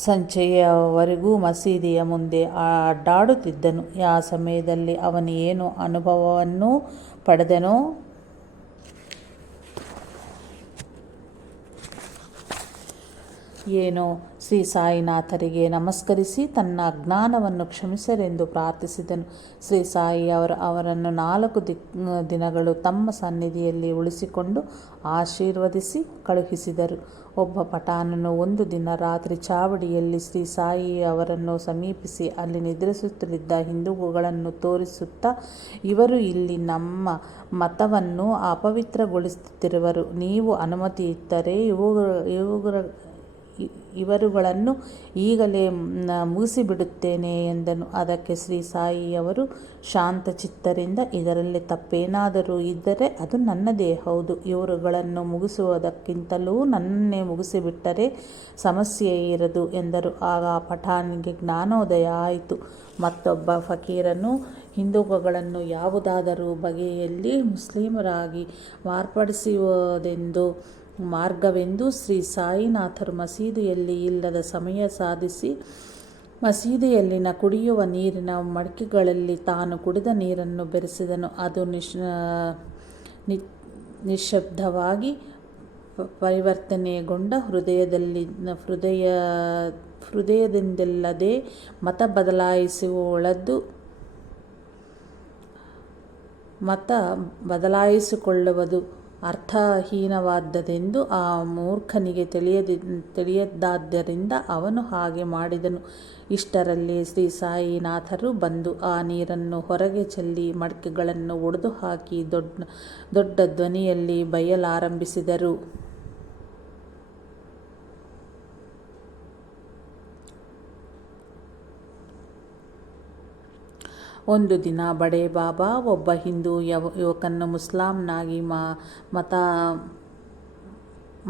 ಸಂಜೆಯವರೆಗೂ ಮಸೀದಿಯ ಮುಂದೆ ಅಡ್ಡಾಡುತ್ತಿದ್ದನು. ಆ ಸಮಯದಲ್ಲಿ ಅವನು ಏನು ಅನುಭವವನ್ನು ಪಡೆದನೋ ಏನೋ. ಶ್ರೀ ಸಾಯಿನಾಥರಿಗೆ ನಮಸ್ಕರಿಸಿ ತನ್ನ ಅಜ್ಞಾನವನ್ನು ಕ್ಷಮಿಸರೆಂದು ಪ್ರಾರ್ಥಿಸಿದನು. ಶ್ರೀ ಸಾಯಿ ಅವರನ್ನು 4 ದಿನಗಳು ತಮ್ಮ ಸನ್ನಿಧಿಯಲ್ಲಿ ಉಳಿಸಿಕೊಂಡು ಆಶೀರ್ವದಿಸಿ ಕಳುಹಿಸಿದರು. ಒಬ್ಬ ಪಠಾಣನು ಒಂದು ದಿನ ರಾತ್ರಿ ಚಾವಡಿಯಲ್ಲಿ ಶ್ರೀ ಸಾಯಿ ಅವರನ್ನು ಸಮೀಪಿಸಿ ಅಲ್ಲಿ ನಿದ್ರಿಸುತ್ತಲಿದ್ದ ಹಿಂದೂಗಳನ್ನು ತೋರಿಸುತ್ತಾ, ಇವರು ಇಲ್ಲಿ ನಮ್ಮ ಮತವನ್ನು ಅಪವಿತ್ರಗೊಳಿಸುತ್ತಿರುವರು. ನೀವು ಅನುಮತಿ ಇದ್ದರೆ ಇವರುಗಳನ್ನು ಈಗಲೇ ಮುಗಿಸಿಬಿಡುತ್ತೇನೆ ಎಂದನು. ಅದಕ್ಕೆ ಶ್ರೀ ಸಾಯಿಯವರು ಶಾಂತಚಿತ್ತರಿಂದ, ಇದರಲ್ಲಿ ತಪ್ಪೇನಾದರೂ ಇದ್ದರೆ ಅದು ನನ್ನದೇ ಹೌದು. ಇವರುಗಳನ್ನು ಮುಗಿಸುವುದಕ್ಕಿಂತಲೂ ನನ್ನನ್ನೇ ಮುಗಿಸಿಬಿಟ್ಟರೆ ಸಮಸ್ಯೆ ಇರದು ಎಂದರು. ಆಗ ಆ ಪಠಾಣಿಗೆ ಜ್ಞಾನೋದಯ ಆಯಿತು. ಮತ್ತೊಬ್ಬ ಫಕೀರನು ಹಿಂದೂಗಳನ್ನು ಯಾವುದಾದರೂ ಬಗೆಯಲ್ಲಿ ಮುಸ್ಲಿಮರಾಗಿ ಮಾರ್ಪಡಿಸುವುದೆಂದು ಮಾರ್ಗವೆಂದು ಶ್ರೀ ಸಾಯಿನಾಥರು ಮಸೀದಿಯಲ್ಲಿ ಇಲ್ಲದ ಸಮಯ ಸಾಧಿಸಿ ಮಸೀದಿಯಲ್ಲಿನ ಕುಡಿಯುವ ನೀರಿನ ಮಡಕೆಗಳಲ್ಲಿ ತಾನು ಕುಡಿದ ನೀರನ್ನು ಬೆರೆಸಿದನು. ಅದು ನಿಶ್ಶಬ್ದವಾಗಿ ಪರಿವರ್ತನೆಗೊಂಡ ಹೃದಯದಿಂದಲ್ಲದೆ ಮತ ಬದಲಾಯಿಸಿಕೊಳ್ಳುವುದು ಅರ್ಥಹೀನವಾದದ್ದೆಂದು ಆ ಮೂರ್ಖನಿಗೆ ತಿಳಿಯದಾದ್ದರಿಂದ ಅವನು ಹಾಗೆ ಮಾಡಿದನು. ಇಷ್ಟರಲ್ಲಿ ಶ್ರೀ ಸಾಯಿನಾಥರು ಬಂದು ಆ ನೀರನ್ನು ಹೊರಗೆ ಚೆಲ್ಲಿ ಮಡಕೆಗಳನ್ನು ಒಡೆದು ಹಾಕಿ ದೊಡ್ಡ ಧ್ವನಿಯಲ್ಲಿ ಬೈಯಲಾರಂಭಿಸಿದರು. ಒಂದು ದಿನ ಬಡೇ ಬಾಬಾ ಒಬ್ಬ ಹಿಂದೂ ಯುವಕನ್ನು ಮುಸ್ಲಾಂನಾಗಿ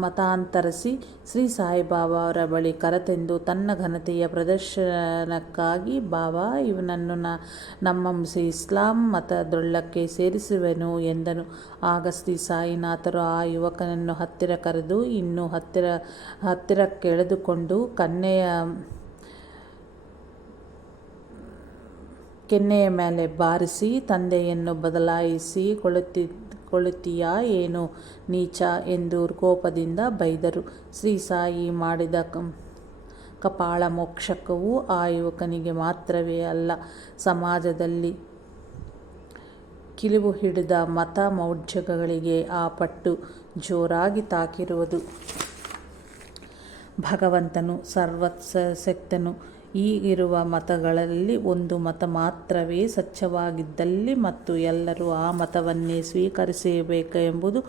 ಮತಾಂತರಿಸಿ ಶ್ರೀ ಸಾಯಿಬಾಬಾ ಅವರ ಬಳಿ ಕರೆತಂದು ತನ್ನ ಘನತೆಯ ಪ್ರದರ್ಶನಕ್ಕಾಗಿ, ಬಾಬಾ, ಇವನನ್ನು ನಮ್ಮ ಇಸ್ಲಾಂ ಮತದೊಳಕ್ಕೆ ಸೇರಿಸುವೆನು ಎಂದನು. ಆಗ ಶ್ರೀ ಸಾಯಿನಾಥರು ಆ ಯುವಕನನ್ನು ಹತ್ತಿರ ಕರೆದು ಇನ್ನೂ ಹತ್ತಿರಕ್ಕೆ ಎಳೆದುಕೊಂಡು ಕೆನ್ನೆಯ ಮೇಲೆ ಬಾರಿಸಿ, ತಂದೆಯನ್ನು ಬದಲಾಯಿಸಿಕೊಳ್ಳುತ್ತೀಯಾ ಏನು ನೀಚ ಎಂದು ಕೋಪದಿಂದ ಬೈದರು. ಶ್ರೀ ಸಾಯಿ ಮಾಡಿದ ಕಪಾಳ ಮೋಕ್ಷಕವು ಆ ಯುವಕನಿಗೆ ಮಾತ್ರವೇ ಅಲ್ಲ, ಸಮಾಜದಲ್ಲಿ ಕಿಲಿವು ಹಿಡಿದ ಮತ ಮೌಢ್ಯಗಳಿಗೆ ಆ ಪಟ್ಟು ಜೋರಾಗಿ ತಾಕಿರುವುದು. ಭಗವಂತನು ಸರ್ವಶಕ್ತನು. ಈಗಿರುವ ಮತಗಳಲ್ಲಿ ಒಂದು ಮತ ಮಾತ್ರವೇ ಸತ್ಯವಾಗಿದ್ದಲ್ಲಿ ಮತ್ತು ಎಲ್ಲರೂ ಆ ಮತವನ್ನೇ ಸ್ವೀಕರಿಸಬೇಕು ಎಂಬುದು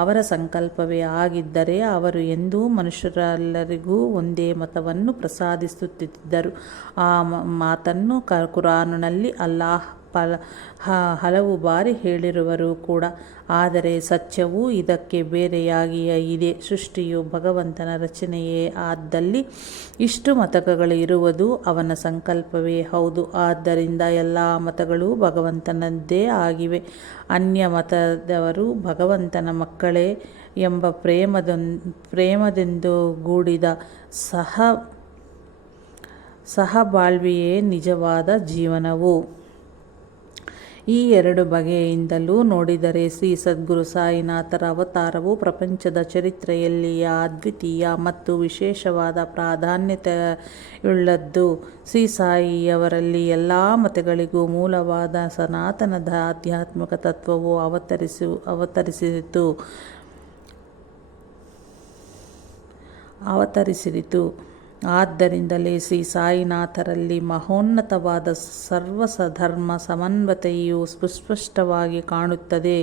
ಅವರ ಸಂಕಲ್ಪವೇ ಆಗಿದ್ದರೆ ಅವರು ಎಂದೂ ಮನುಷ್ಯರೆಲ್ಲರಿಗೂ ಒಂದೇ ಮತವನ್ನು ಪ್ರಸಾದಿಸುತ್ತಿದ್ದರು. ಆ ಮಾತನ್ನು ಕುರಾನಿನಲ್ಲಿ ಅಲ್ಲಾಹ್ ಹಲವು ಬಾರಿ ಹೇಳಿರುವರು ಕೂಡ. ಆದರೆ ಸತ್ಯವೂ ಇದಕ್ಕೆ ಬೇರೆಯಾಗಿಯೇ ಇದೆ. ಸೃಷ್ಟಿಯು ಭಗವಂತನ ರಚನೆಯೇ ಆದಲ್ಲಿ ಇಷ್ಟು ಮತಗಳು ಇರುವುದು ಅವನ ಸಂಕಲ್ಪವೇ ಹೌದು. ಆದ್ದರಿಂದ ಎಲ್ಲ ಮತಗಳೂ ಭಗವಂತನದ್ದೇ ಆಗಿವೆ. ಅನ್ಯ ಮತದವರು ಭಗವಂತನ ಮಕ್ಕಳೇ ಎಂಬ ಪ್ರೇಮದಿಂದಗೂಡಿದ ಸಹಬಾಳ್ವೆಯೇ ನಿಜವಾದ ಜೀವನವು. ಈ ಎರಡು ಬಗೆಯಿಂದಲೂ ನೋಡಿದರೆ ಶ್ರೀ ಸದ್ಗುರು ಸಾಯಿನಾಥರ ಅವತಾರವು ಪ್ರಪಂಚದ ಚರಿತ್ರೆಯಲ್ಲಿಯೇ ಅದ್ವಿತೀಯ ಮತ್ತು ವಿಶೇಷವಾದ ಪ್ರಾಧಾನ್ಯತೆಯುಳ್ಳದ್ದು. ಶ್ರೀ ಸಾಯಿಯವರಲ್ಲಿ ಎಲ್ಲ ಮತಗಳಿಗೂ ಮೂಲವಾದ ಸನಾತನದ ಆಧ್ಯಾತ್ಮಿಕ ತತ್ವವು ಅವತರಿಸಿತು. ಆದ್ದರಿಂದಲೇ ಶ್ರೀ ಸಾಯಿನಾಥರಲ್ಲಿ ಮಹೋನ್ನತವಾದ ಸರ್ವಧರ್ಮ ಸಮನ್ವಯತೆಯು ಸುಸ್ಪಷ್ಟವಾಗಿ ಕಾಣುತ್ತದೆ.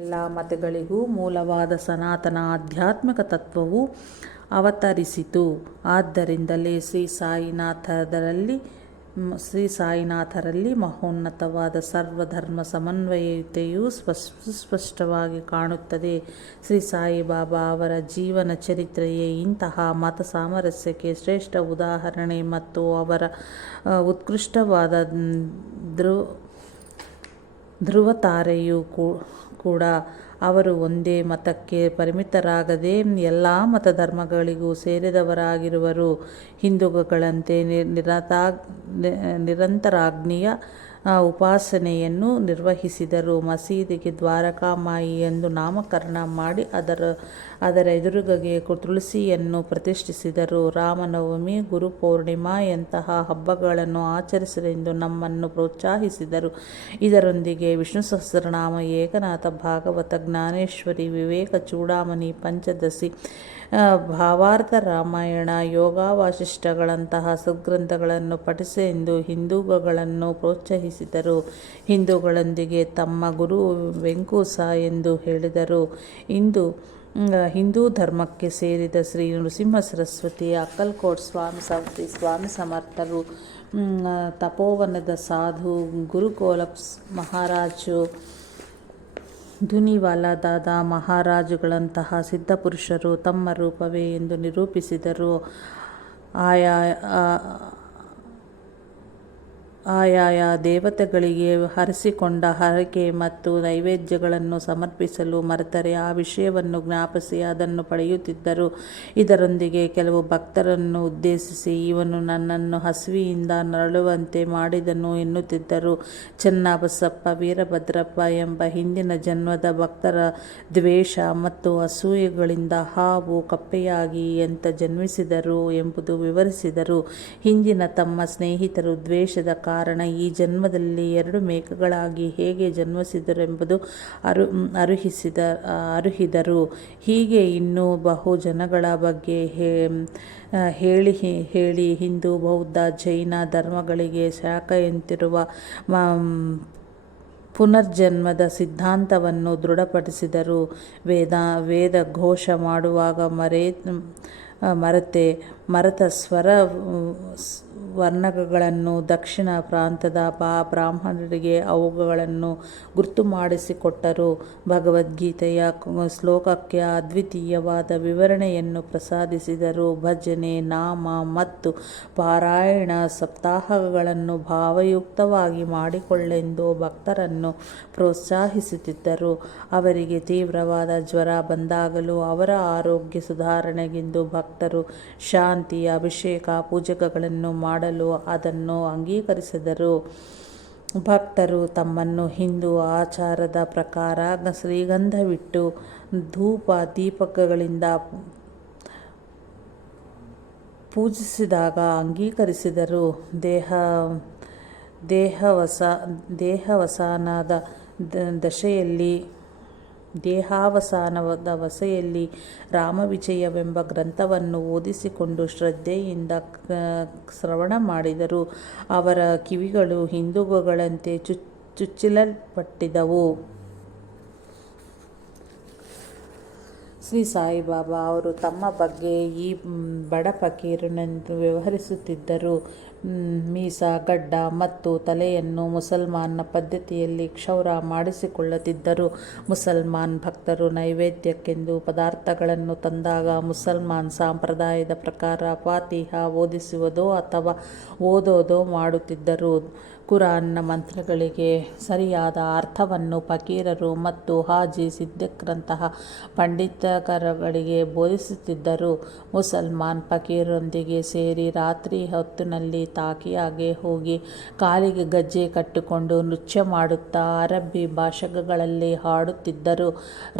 ಎಲ್ಲ ಮತಗಳಿಗೂ ಮೂಲವಾದ ಸನಾತನ ಆಧ್ಯಾತ್ಮಿಕ ತತ್ವವು ಅವತರಿಸಿತು. ಆದ್ದರಿಂದಲೇ ಶ್ರೀ ಸಾಯಿನಾಥರಲ್ಲಿ ಮಹೋನ್ನತವಾದ ಸರ್ವಧರ್ಮ ಸಮನ್ವಯತೆಯು ಸುಸ್ಪಷ್ಟವಾಗಿ ಕಾಣುತ್ತದೆ. ಶ್ರೀ ಸಾಯಿಬಾಬಾ ಅವರ ಜೀವನ ಚರಿತ್ರೆಯೇ ಇಂತಹ ಮತ ಸಾಮರಸ್ಯಕ್ಕೆ ಶ್ರೇಷ್ಠ ಉದಾಹರಣೆ ಮತ್ತು ಅವರ ಉತ್ಕೃಷ್ಟವಾದ ಧ್ರುವತಾರೆಯೂ ಕೂಡ. ಅವರು ಒಂದೇ ಮತಕ್ಕೆ ಪರಿಮಿತರಾಗದೆ ಎಲ್ಲ ಮತಧರ್ಮಗಳಿಗೂ ಸೇರಿದವರಾಗಿರುವರು. ಹಿಂದೂಗಳಂತೆ ನಿರಂತರಾಗ್ನಿಯ ಉಪಾಸನೆಯನ್ನು ನಿರ್ವಹಿಸಿದರು. ಮಸೀದಿಗೆ ದ್ವಾರಕಾಮಾಯಿ ಎಂದು ನಾಮಕರಣ ಮಾಡಿ ಅದರ ಎದುರುಗಡೆ ತುಳಸಿಯನ್ನು ಪ್ರತಿಷ್ಠಿಸಿದರು. ರಾಮನವಮಿ, ಗುರುಪೌರ್ಣಿಮಾ ಎಂತಹ ಹಬ್ಬಗಳನ್ನು ಆಚರಿಸಲೆಂದು ನಮ್ಮನ್ನು ಪ್ರೋತ್ಸಾಹಿಸಿದರು. ಇದರೊಂದಿಗೆ ವಿಷ್ಣು ಸಹಸ್ರನಾಮ, ಏಕನಾಥ ಭಾಗವತ, ಜ್ಞಾನೇಶ್ವರಿ, ವಿವೇಕ ಚೂಡಾಮಣಿ, ಪಂಚದಶಿ, ಭಾವಾರ್ಥ ರಾಮಾಯಣ, ಯೋಗವಾಸಿಷ್ಠಗಳಂತಹ ಸದ್ಗ್ರಂಥಗಳನ್ನು ಪಠಿಸೆಂದು ಹಿಂದೂಗಳನ್ನು ಪ್ರೋತ್ಸಾಹಿಸಿದರು. ಹಿಂದೂಗಳೊಂದಿಗೆ ತಮ್ಮ ಗುರು ವೆಂಕೂಸ ಎಂದು ಹೇಳಿದರು. ಹಿಂದೂ ಧರ್ಮಕ್ಕೆ ಸೇರಿದ ಶ್ರೀ ನೃಸಿಂಹ ಸರಸ್ವತಿ, ಅಕ್ಕಲ್ಕೋಟ್ ಸ್ವಾಮಿ ಸಮರ್ಥರು, ತಪೋವನದ ಸಾಧು ಗುರುಗೋಲಪ್ ಮಹಾರಾಜು, ಧುನಿವಾಲ ದಾದಾ ಮಹಾರಾಜುಗಳಂತಹ ಸಿದ್ಧಪುರುಷರು ತಮ್ಮ ರೂಪವೇ ಎಂದು ನಿರೂಪಿಸಿದರು. ಆಯಾಯ ದೇವತೆಗಳಿಗೆ ಹರಸಿಕೊಂಡ ಹರಕೆ ಮತ್ತು ನೈವೇದ್ಯಗಳನ್ನು ಸಮರ್ಪಿಸಲು ಮರೆತರೆ ಆ ವಿಷಯವನ್ನು ಜ್ಞಾಪಿಸಿ ಅದನ್ನು ಪಡೆಯುತ್ತಿದ್ದರು. ಇದರೊಂದಿಗೆ ಕೆಲವು ಭಕ್ತರನ್ನು ಉದ್ದೇಶಿಸಿ, ಇವನು ನನ್ನನ್ನು ಹಸಿವೆಯಿಂದ ನರಳುವಂತೆ ಮಾಡಿದನು ಎನ್ನುತ್ತಿದ್ದರು. ಚೆನ್ನಬಸಪ್ಪ, ವೀರಭದ್ರಪ್ಪ ಎಂಬ ಹಿಂದಿನ ಜನ್ಮದ ಭಕ್ತರ ದ್ವೇಷ ಮತ್ತು ಅಸೂಯೆಗಳಿಂದ ಹಾವು ಕಪ್ಪೆಯಾಗಿ ಎಂತ ಜನ್ಮಿಸಿದರು ಎಂಬುದು ವಿವರಿಸಿದರು. ಹಿಂದಿನ ತಮ್ಮ ಸ್ನೇಹಿತರು ದ್ವೇಷದ ಕಾರಣ ಈ ಜನ್ಮದಲ್ಲಿ 2 ಮೇಕಗಳಾಗಿ ಹೇಗೆ ಜನ್ಮಿಸಿದರೆಂಬುದು ಅರುಹಿದರು. ಹೀಗೆ ಇನ್ನೂ ಬಹು ಜನಗಳ ಬಗ್ಗೆ ಹೇಳಿ ಹಿಂದೂ, ಬೌದ್ಧ, ಜೈನ ಧರ್ಮಗಳಿಗೆ ಶಾಖೆಯಂತಿರುವ ಪುನರ್ಜನ್ಮದ ಸಿದ್ಧಾಂತವನ್ನು ದೃಢಪಡಿಸಿದರು. ವೇದ ಘೋಷ ಮಾಡುವಾಗ ಮರೆತ ಸ್ವರ ವರ್ಣಗಳನ್ನು ದಕ್ಷಿಣ ಪ್ರಾಂತದ ಬ್ರಾಹ್ಮಣರಿಗೆ ಅವುಗಳನ್ನು ಗುರ್ತು ಮಾಡಿಸಿಕೊಟ್ಟರು. ಭಗವದ್ಗೀತೆಯ ಶ್ಲೋಕಕ್ಕೆ ಅದ್ವಿತೀಯವಾದ ವಿವರಣೆಯನ್ನು ಪ್ರಸಾದಿಸಿದರು. ಭಜನೆ, ನಾಮ ಮತ್ತು ಪಾರಾಯಣ ಸಪ್ತಾಹಗಳನ್ನು ಭಾವಯುಕ್ತವಾಗಿ ಮಾಡಿಕೊಳ್ಳೆಂದು ಭಕ್ತರನ್ನು ಪ್ರೋತ್ಸಾಹಿಸುತ್ತಿದ್ದರು. ಅವರಿಗೆ ತೀವ್ರವಾದ ಜ್ವರ ಬಂದಾಗಲೂ ಅವರ ಆರೋಗ್ಯ ಸುಧಾರಣೆಗೆಂದು ಭಕ್ತರು ಶಾಂತಿ, ಅಭಿಷೇಕ, ಪೂಜೆಗಳನ್ನು ಮಾಡಲು ಅದನ್ನು ಅಂಗೀಕರಿಸಿದರು. ಭಕ್ತರು ತಮ್ಮನ್ನು ಹಿಂದೂ ಆಚಾರದ ಪ್ರಕಾರ ಶ್ರೀಗಂಧವಿಟ್ಟು ಧೂಪ ದೀಪಗಳಿಂದ ಪೂಜಿಸಿದಾಗ ಅಂಗೀಕರಿಸಿದರು. ದೇಹಾವಸಾನದ ವಸೆಯಲ್ಲಿ ರಾಮವಿಜಯವೆಂಬ ಗ್ರಂಥವನ್ನು ಓದಿಸಿಕೊಂಡು ಶ್ರದ್ಧೆಯಿಂದ ಶ್ರವಣ ಮಾಡಿದರು. ಅವರ ಕಿವಿಗಳು ಹಿಂದೂಗಳಂತೆ ಚುಚ್ಚಲ್ಪಟ್ಟಿದ್ದವು. ಶ್ರೀ ಸಾಯಿಬಾಬಾ ಅವರು ತಮ್ಮ ಬಗ್ಗೆ ಈ ಬಡ ಫಕೀರನೆಂದು ವ್ಯವಹರಿಸುತ್ತಿದ್ದರು. ಮೀಸ, ಗಡ್ಡ ಮತ್ತು ತಲೆಯನ್ನು ಮುಸಲ್ಮಾನ ಪದ್ಧತಿಯಲ್ಲಿ ಕ್ಷೌರ ಮಾಡಿಸಿಕೊಳ್ಳುತ್ತಿದ್ದರು. ಮುಸಲ್ಮಾನ್ ಭಕ್ತರು ನೈವೇದ್ಯಕ್ಕೆಂದು ಪದಾರ್ಥಗಳನ್ನು ತಂದಾಗ ಮುಸಲ್ಮಾನ್ ಸಂಪ್ರದಾಯದ ಪ್ರಕಾರ ಫಾತಿಹ ಓದಿಸುವುದೋ ಅಥವಾ ಓದೋದೋ ಮಾಡುತ್ತಿದ್ದರು. ಕುರಾನ್ನ ಮಂತ್ರಗಳಿಗೆ ಸರಿಯಾದ ಅರ್ಥವನ್ನು ಫಕೀರರು ಮತ್ತು ಹಾಜಿ ಸಿದ್ದಿಕ್ರಂತಹ ಪಂಡಿತರುಗಳಿಗೆ ಬೋಧಿಸುತ್ತಿದ್ದರು. ಮುಸಲ್ಮಾನ್ ಫಕೀರರೊಂದಿಗೆ ಸೇರಿ ರಾತ್ರಿ ಹೊತ್ತಿನಲ್ಲಿ ತಾಕಿಯಾಗೆ ಹೋಗಿ ಕಾಲಿಗೆ ಗೆಜ್ಜೆ ಕಟ್ಟಿಕೊಂಡು ನೃತ್ಯ ಮಾಡುತ್ತಾ ಅರಬ್ಬಿ ಭಾಷೆಗಳಲ್ಲಿ ಹಾಡುತ್ತಿದ್ದರು.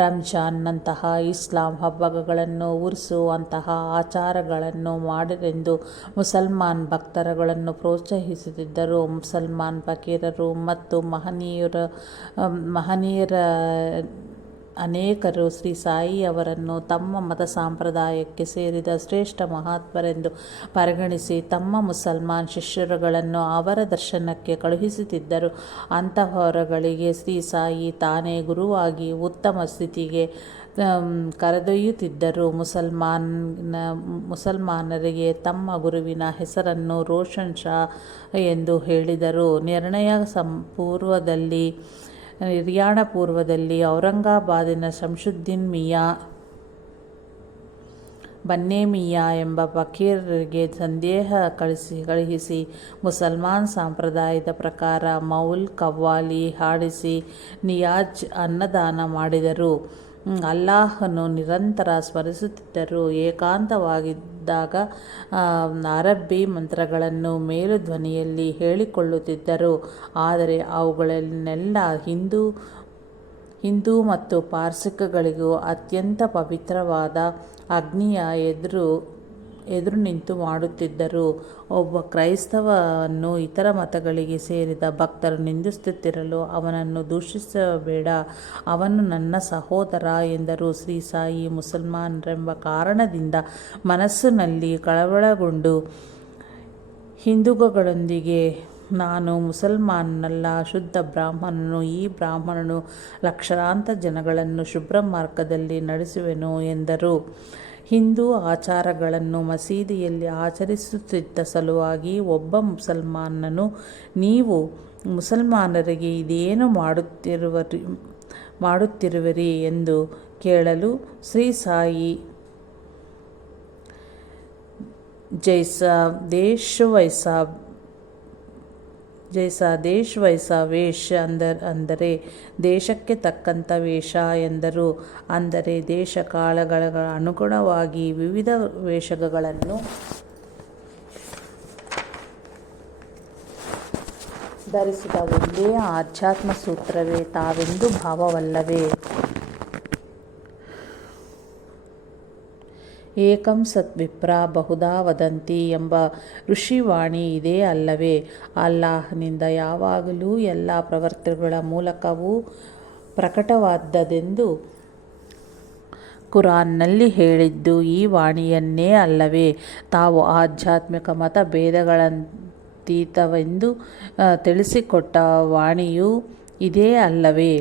ರಂಜಾನ್ನಂತಹ ಇಸ್ಲಾಂ ಹಬ್ಬಗಳನ್ನು ಉರ್ಸುವಂತಹ ಆಚಾರಗಳನ್ನು ಮಾಡಿರೆಂದು ಮುಸಲ್ಮಾನ್ ಭಕ್ತರುಗಳನ್ನು ಪ್ರೋತ್ಸಾಹಿಸುತ್ತಿದ್ದರು. ಮುಸಲ್ಮಾನ್ ಫಕೀರರು ಮತ್ತು ಮಹನೀಯರ ಅನೇಕರು ಶ್ರೀ ಸಾಯಿ ಅವರನ್ನು ತಮ್ಮ ಮತ ಸಂಪ್ರದಾಯಕ್ಕೆ ಸೇರಿದ ಶ್ರೇಷ್ಠ ಮಹಾತ್ಮರೆಂದು ಪರಿಗಣಿಸಿ ತಮ್ಮ ಮುಸಲ್ಮಾನ್ ಶಿಷ್ಯರುಗಳನ್ನು ಅವರ ದರ್ಶನಕ್ಕೆ ಕಳುಹಿಸುತ್ತಿದ್ದರು. ಅಂತಹವರುಗಳಿಗೆ ಶ್ರೀ ಸಾಯಿ ತಾನೇ ಗುರುವಾಗಿ ಉತ್ತಮ ಸ್ಥಿತಿಗೆ ಕರೆದೊಯ್ಯುತ್ತಿದ್ದರು. ಮುಸಲ್ಮಾನರಿಗೆ ತಮ್ಮ ಗುರುವಿನ ಹೆಸರನ್ನು ರೋಷನ್ ಶಾ ಎಂದು ಹೇಳಿದರು. ನಿರ್ಯಾಣ ಪೂರ್ವದಲ್ಲಿ ಔರಂಗಾಬಾದಿನ ಶಂಶುದ್ದೀನ್ ಮಿಯಾ ಬನ್ನೇ ಮಿಯಾ ಎಂಬ ಫಕೀರರಿಗೆ ಸಂದೇಶ ಕಳುಹಿಸಿ ಮುಸಲ್ಮಾನ್ ಸಂಪ್ರದಾಯದ ಪ್ರಕಾರ ಮೌಲ್ ಕವ್ವಾಲಿ ಹಾಡಿಸಿ ನಿಯಾಜ್ ಅನ್ನದಾನ ಮಾಡಿದರು. ಅಲ್ಲಾಹನು ನಿರಂತರ ಸ್ಮರಿಸುತ್ತಿದ್ದರು. ಏಕಾಂತವಾಗಿದ್ದಾಗ ಅರಬ್ಬಿ ಮಂತ್ರಗಳನ್ನು ಮೇಲು ಧ್ವನಿಯಲ್ಲಿ ಹೇಳಿಕೊಳ್ಳುತ್ತಿದ್ದರು. ಆದರೆ ಅವುಗಳನ್ನೆಲ್ಲ ಹಿಂದೂ ಮತ್ತು ಪಾರ್ಸಿಗಳಿಗೂ ಅತ್ಯಂತ ಪವಿತ್ರವಾದ ಅಗ್ನಿಯ ಎದುರು ನಿಂತು ಮಾಡುತ್ತಿದ್ದರು. ಒಬ್ಬ ಕ್ರೈಸ್ತವನ್ನು ಇತರ ಮತಗಳಿಗೆ ಸೇರಿದ ಭಕ್ತರು ನಿಂದಿಸುತ್ತಿರಲು ಅವನನ್ನು ದೂಷಿಸಬೇಡ, ಅವನು ನನ್ನ ಸಹೋದರ ಎಂದರು. ಶ್ರೀ ಸಾಯಿ ಮುಸಲ್ಮಾನರೆಂಬ ಕಾರಣದಿಂದ ಮನಸ್ಸಿನಲ್ಲಿ ಕಳವಳಗೊಂಡು ಹಿಂದೂಗಳೊಂದಿಗೆ ನಾನು ಮುಸಲ್ಮಾನನಲ್ಲ, ಶುದ್ಧ ಬ್ರಾಹ್ಮಣನು. ಈ ಬ್ರಾಹ್ಮಣನು ಲಕ್ಷಾಂತರ ಜನಗಳನ್ನು ಶುಭ್ರ ಮಾರ್ಗದಲ್ಲಿ ನಡೆಸುವೆನು ಎಂದರು. ಹಿಂದೂ ಆಚಾರಗಳನ್ನು ಮಸೀದಿಯಲ್ಲಿ ಆಚರಿಸುತ್ತಿದ್ದ ಸಲುವಾಗಿ ಒಬ್ಬ ಮುಸಲ್ಮಾನನು, ನೀವು ಮುಸಲ್ಮಾನರಿಗೆ ಇದೇನು ಮಾಡುತ್ತಿರುವಿರಿ ಎಂದು ಕೇಳಲು ಶ್ರೀ ಸಾಯಿ ಜೈಸಾ ದೇಶ್ ವೈಸಾ ವೇಷ ಅಂದರೆ ದೇಶಕ್ಕೆ ತಕ್ಕಂಥ ವೇಷ ಎಂದರು. ಅಂದರೆ ದೇಶ ಕಾಲಗಳ ಅನುಗುಣವಾಗಿ ವಿವಿಧ ವೇಷಗಳನ್ನು ಧರಿಸಿದ ಒಂದೇ ಆಧ್ಯಾತ್ಮ ಸೂತ್ರವೇ ತಾವೆಂದು ಭಾವವಲ್ಲವೇ? ಏಕಂ ಸತ್ ವಿಪ್ರ ಬಹುಧಾ ವದಂತಿ ಎಂಬ ಋಷಿವಾಣಿ ಇದೇ ಅಲ್ಲವೇ? ಅಲ್ಲಾಹನಿಂದ ಯಾವಾಗಲೂ ಎಲ್ಲ ಪ್ರವೃತ್ತಿಗಳ ಮೂಲಕವೂ ಪ್ರಕಟವಾದದ್ದೆಂದು ಕುರಾನ್ನಲ್ಲಿ ಹೇಳಿದ್ದು ಈ ವಾಣಿಯನ್ನೇ ಅಲ್ಲವೇ? ತಾವು ಆಧ್ಯಾತ್ಮಿಕ ಮತ ಭೇದಗಳಾತೀತವೆಂದು ತಿಳಿಸಿಕೊಟ್ಟ ವಾಣಿಯೂ ಇದೇ ಅಲ್ಲವೇ?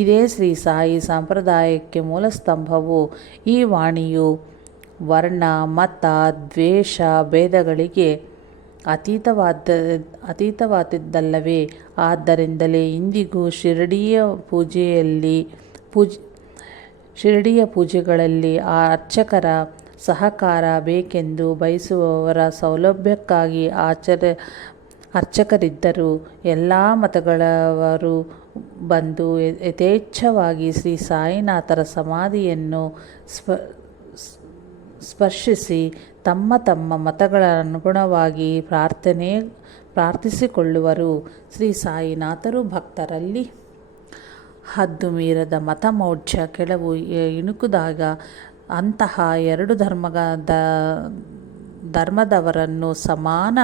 ಇದೇ ಶ್ರೀ ಸಾಯಿ ಸಂಪ್ರದಾಯಕ್ಕೆ ಮೂಲಸ್ತಂಭವು. ಈ ವಾಣಿಯು ವರ್ಣ, ಮತ, ದ್ವೇಷ, ಭೇದಗಳಿಗೆ ಅತೀತವಾದದ್ದಲ್ಲವೇ? ಆದ್ದರಿಂದಲೇ ಇಂದಿಗೂ ಶಿರಡಿಯ ಪೂಜೆಗಳಲ್ಲಿ ಅರ್ಚಕರ ಸಹಕಾರ ಬೇಕೆಂದು ಬಯಸುವವರ ಸೌಲಭ್ಯಕ್ಕಾಗಿ ಅರ್ಚಕರಿದ್ದರು. ಎಲ್ಲ ಮತಗಳವರು ಬಂದು ಯಥೇಚ್ಛವಾಗಿ ಶ್ರೀ ಸಾಯಿನಾಥರ ಸಮಾಧಿಯನ್ನು ಸ್ಪರ್ಶಿಸಿ ತಮ್ಮ ತಮ್ಮ ಮತಗಳನುಗುಣವಾಗಿ ಪ್ರಾರ್ಥಿಸಿಕೊಳ್ಳುವರು. ಶ್ರೀ ಸಾಯಿನಾಥರು ಭಕ್ತರಲ್ಲಿ ಹದ್ದು ಮೀರದ ಮತಮೌಢ್ಯ ಕೆಲವು ಇಣುಕಿದಾಗ ಅಂತಹ ಎರಡು ಧರ್ಮದವರನ್ನು ಸಮಾನ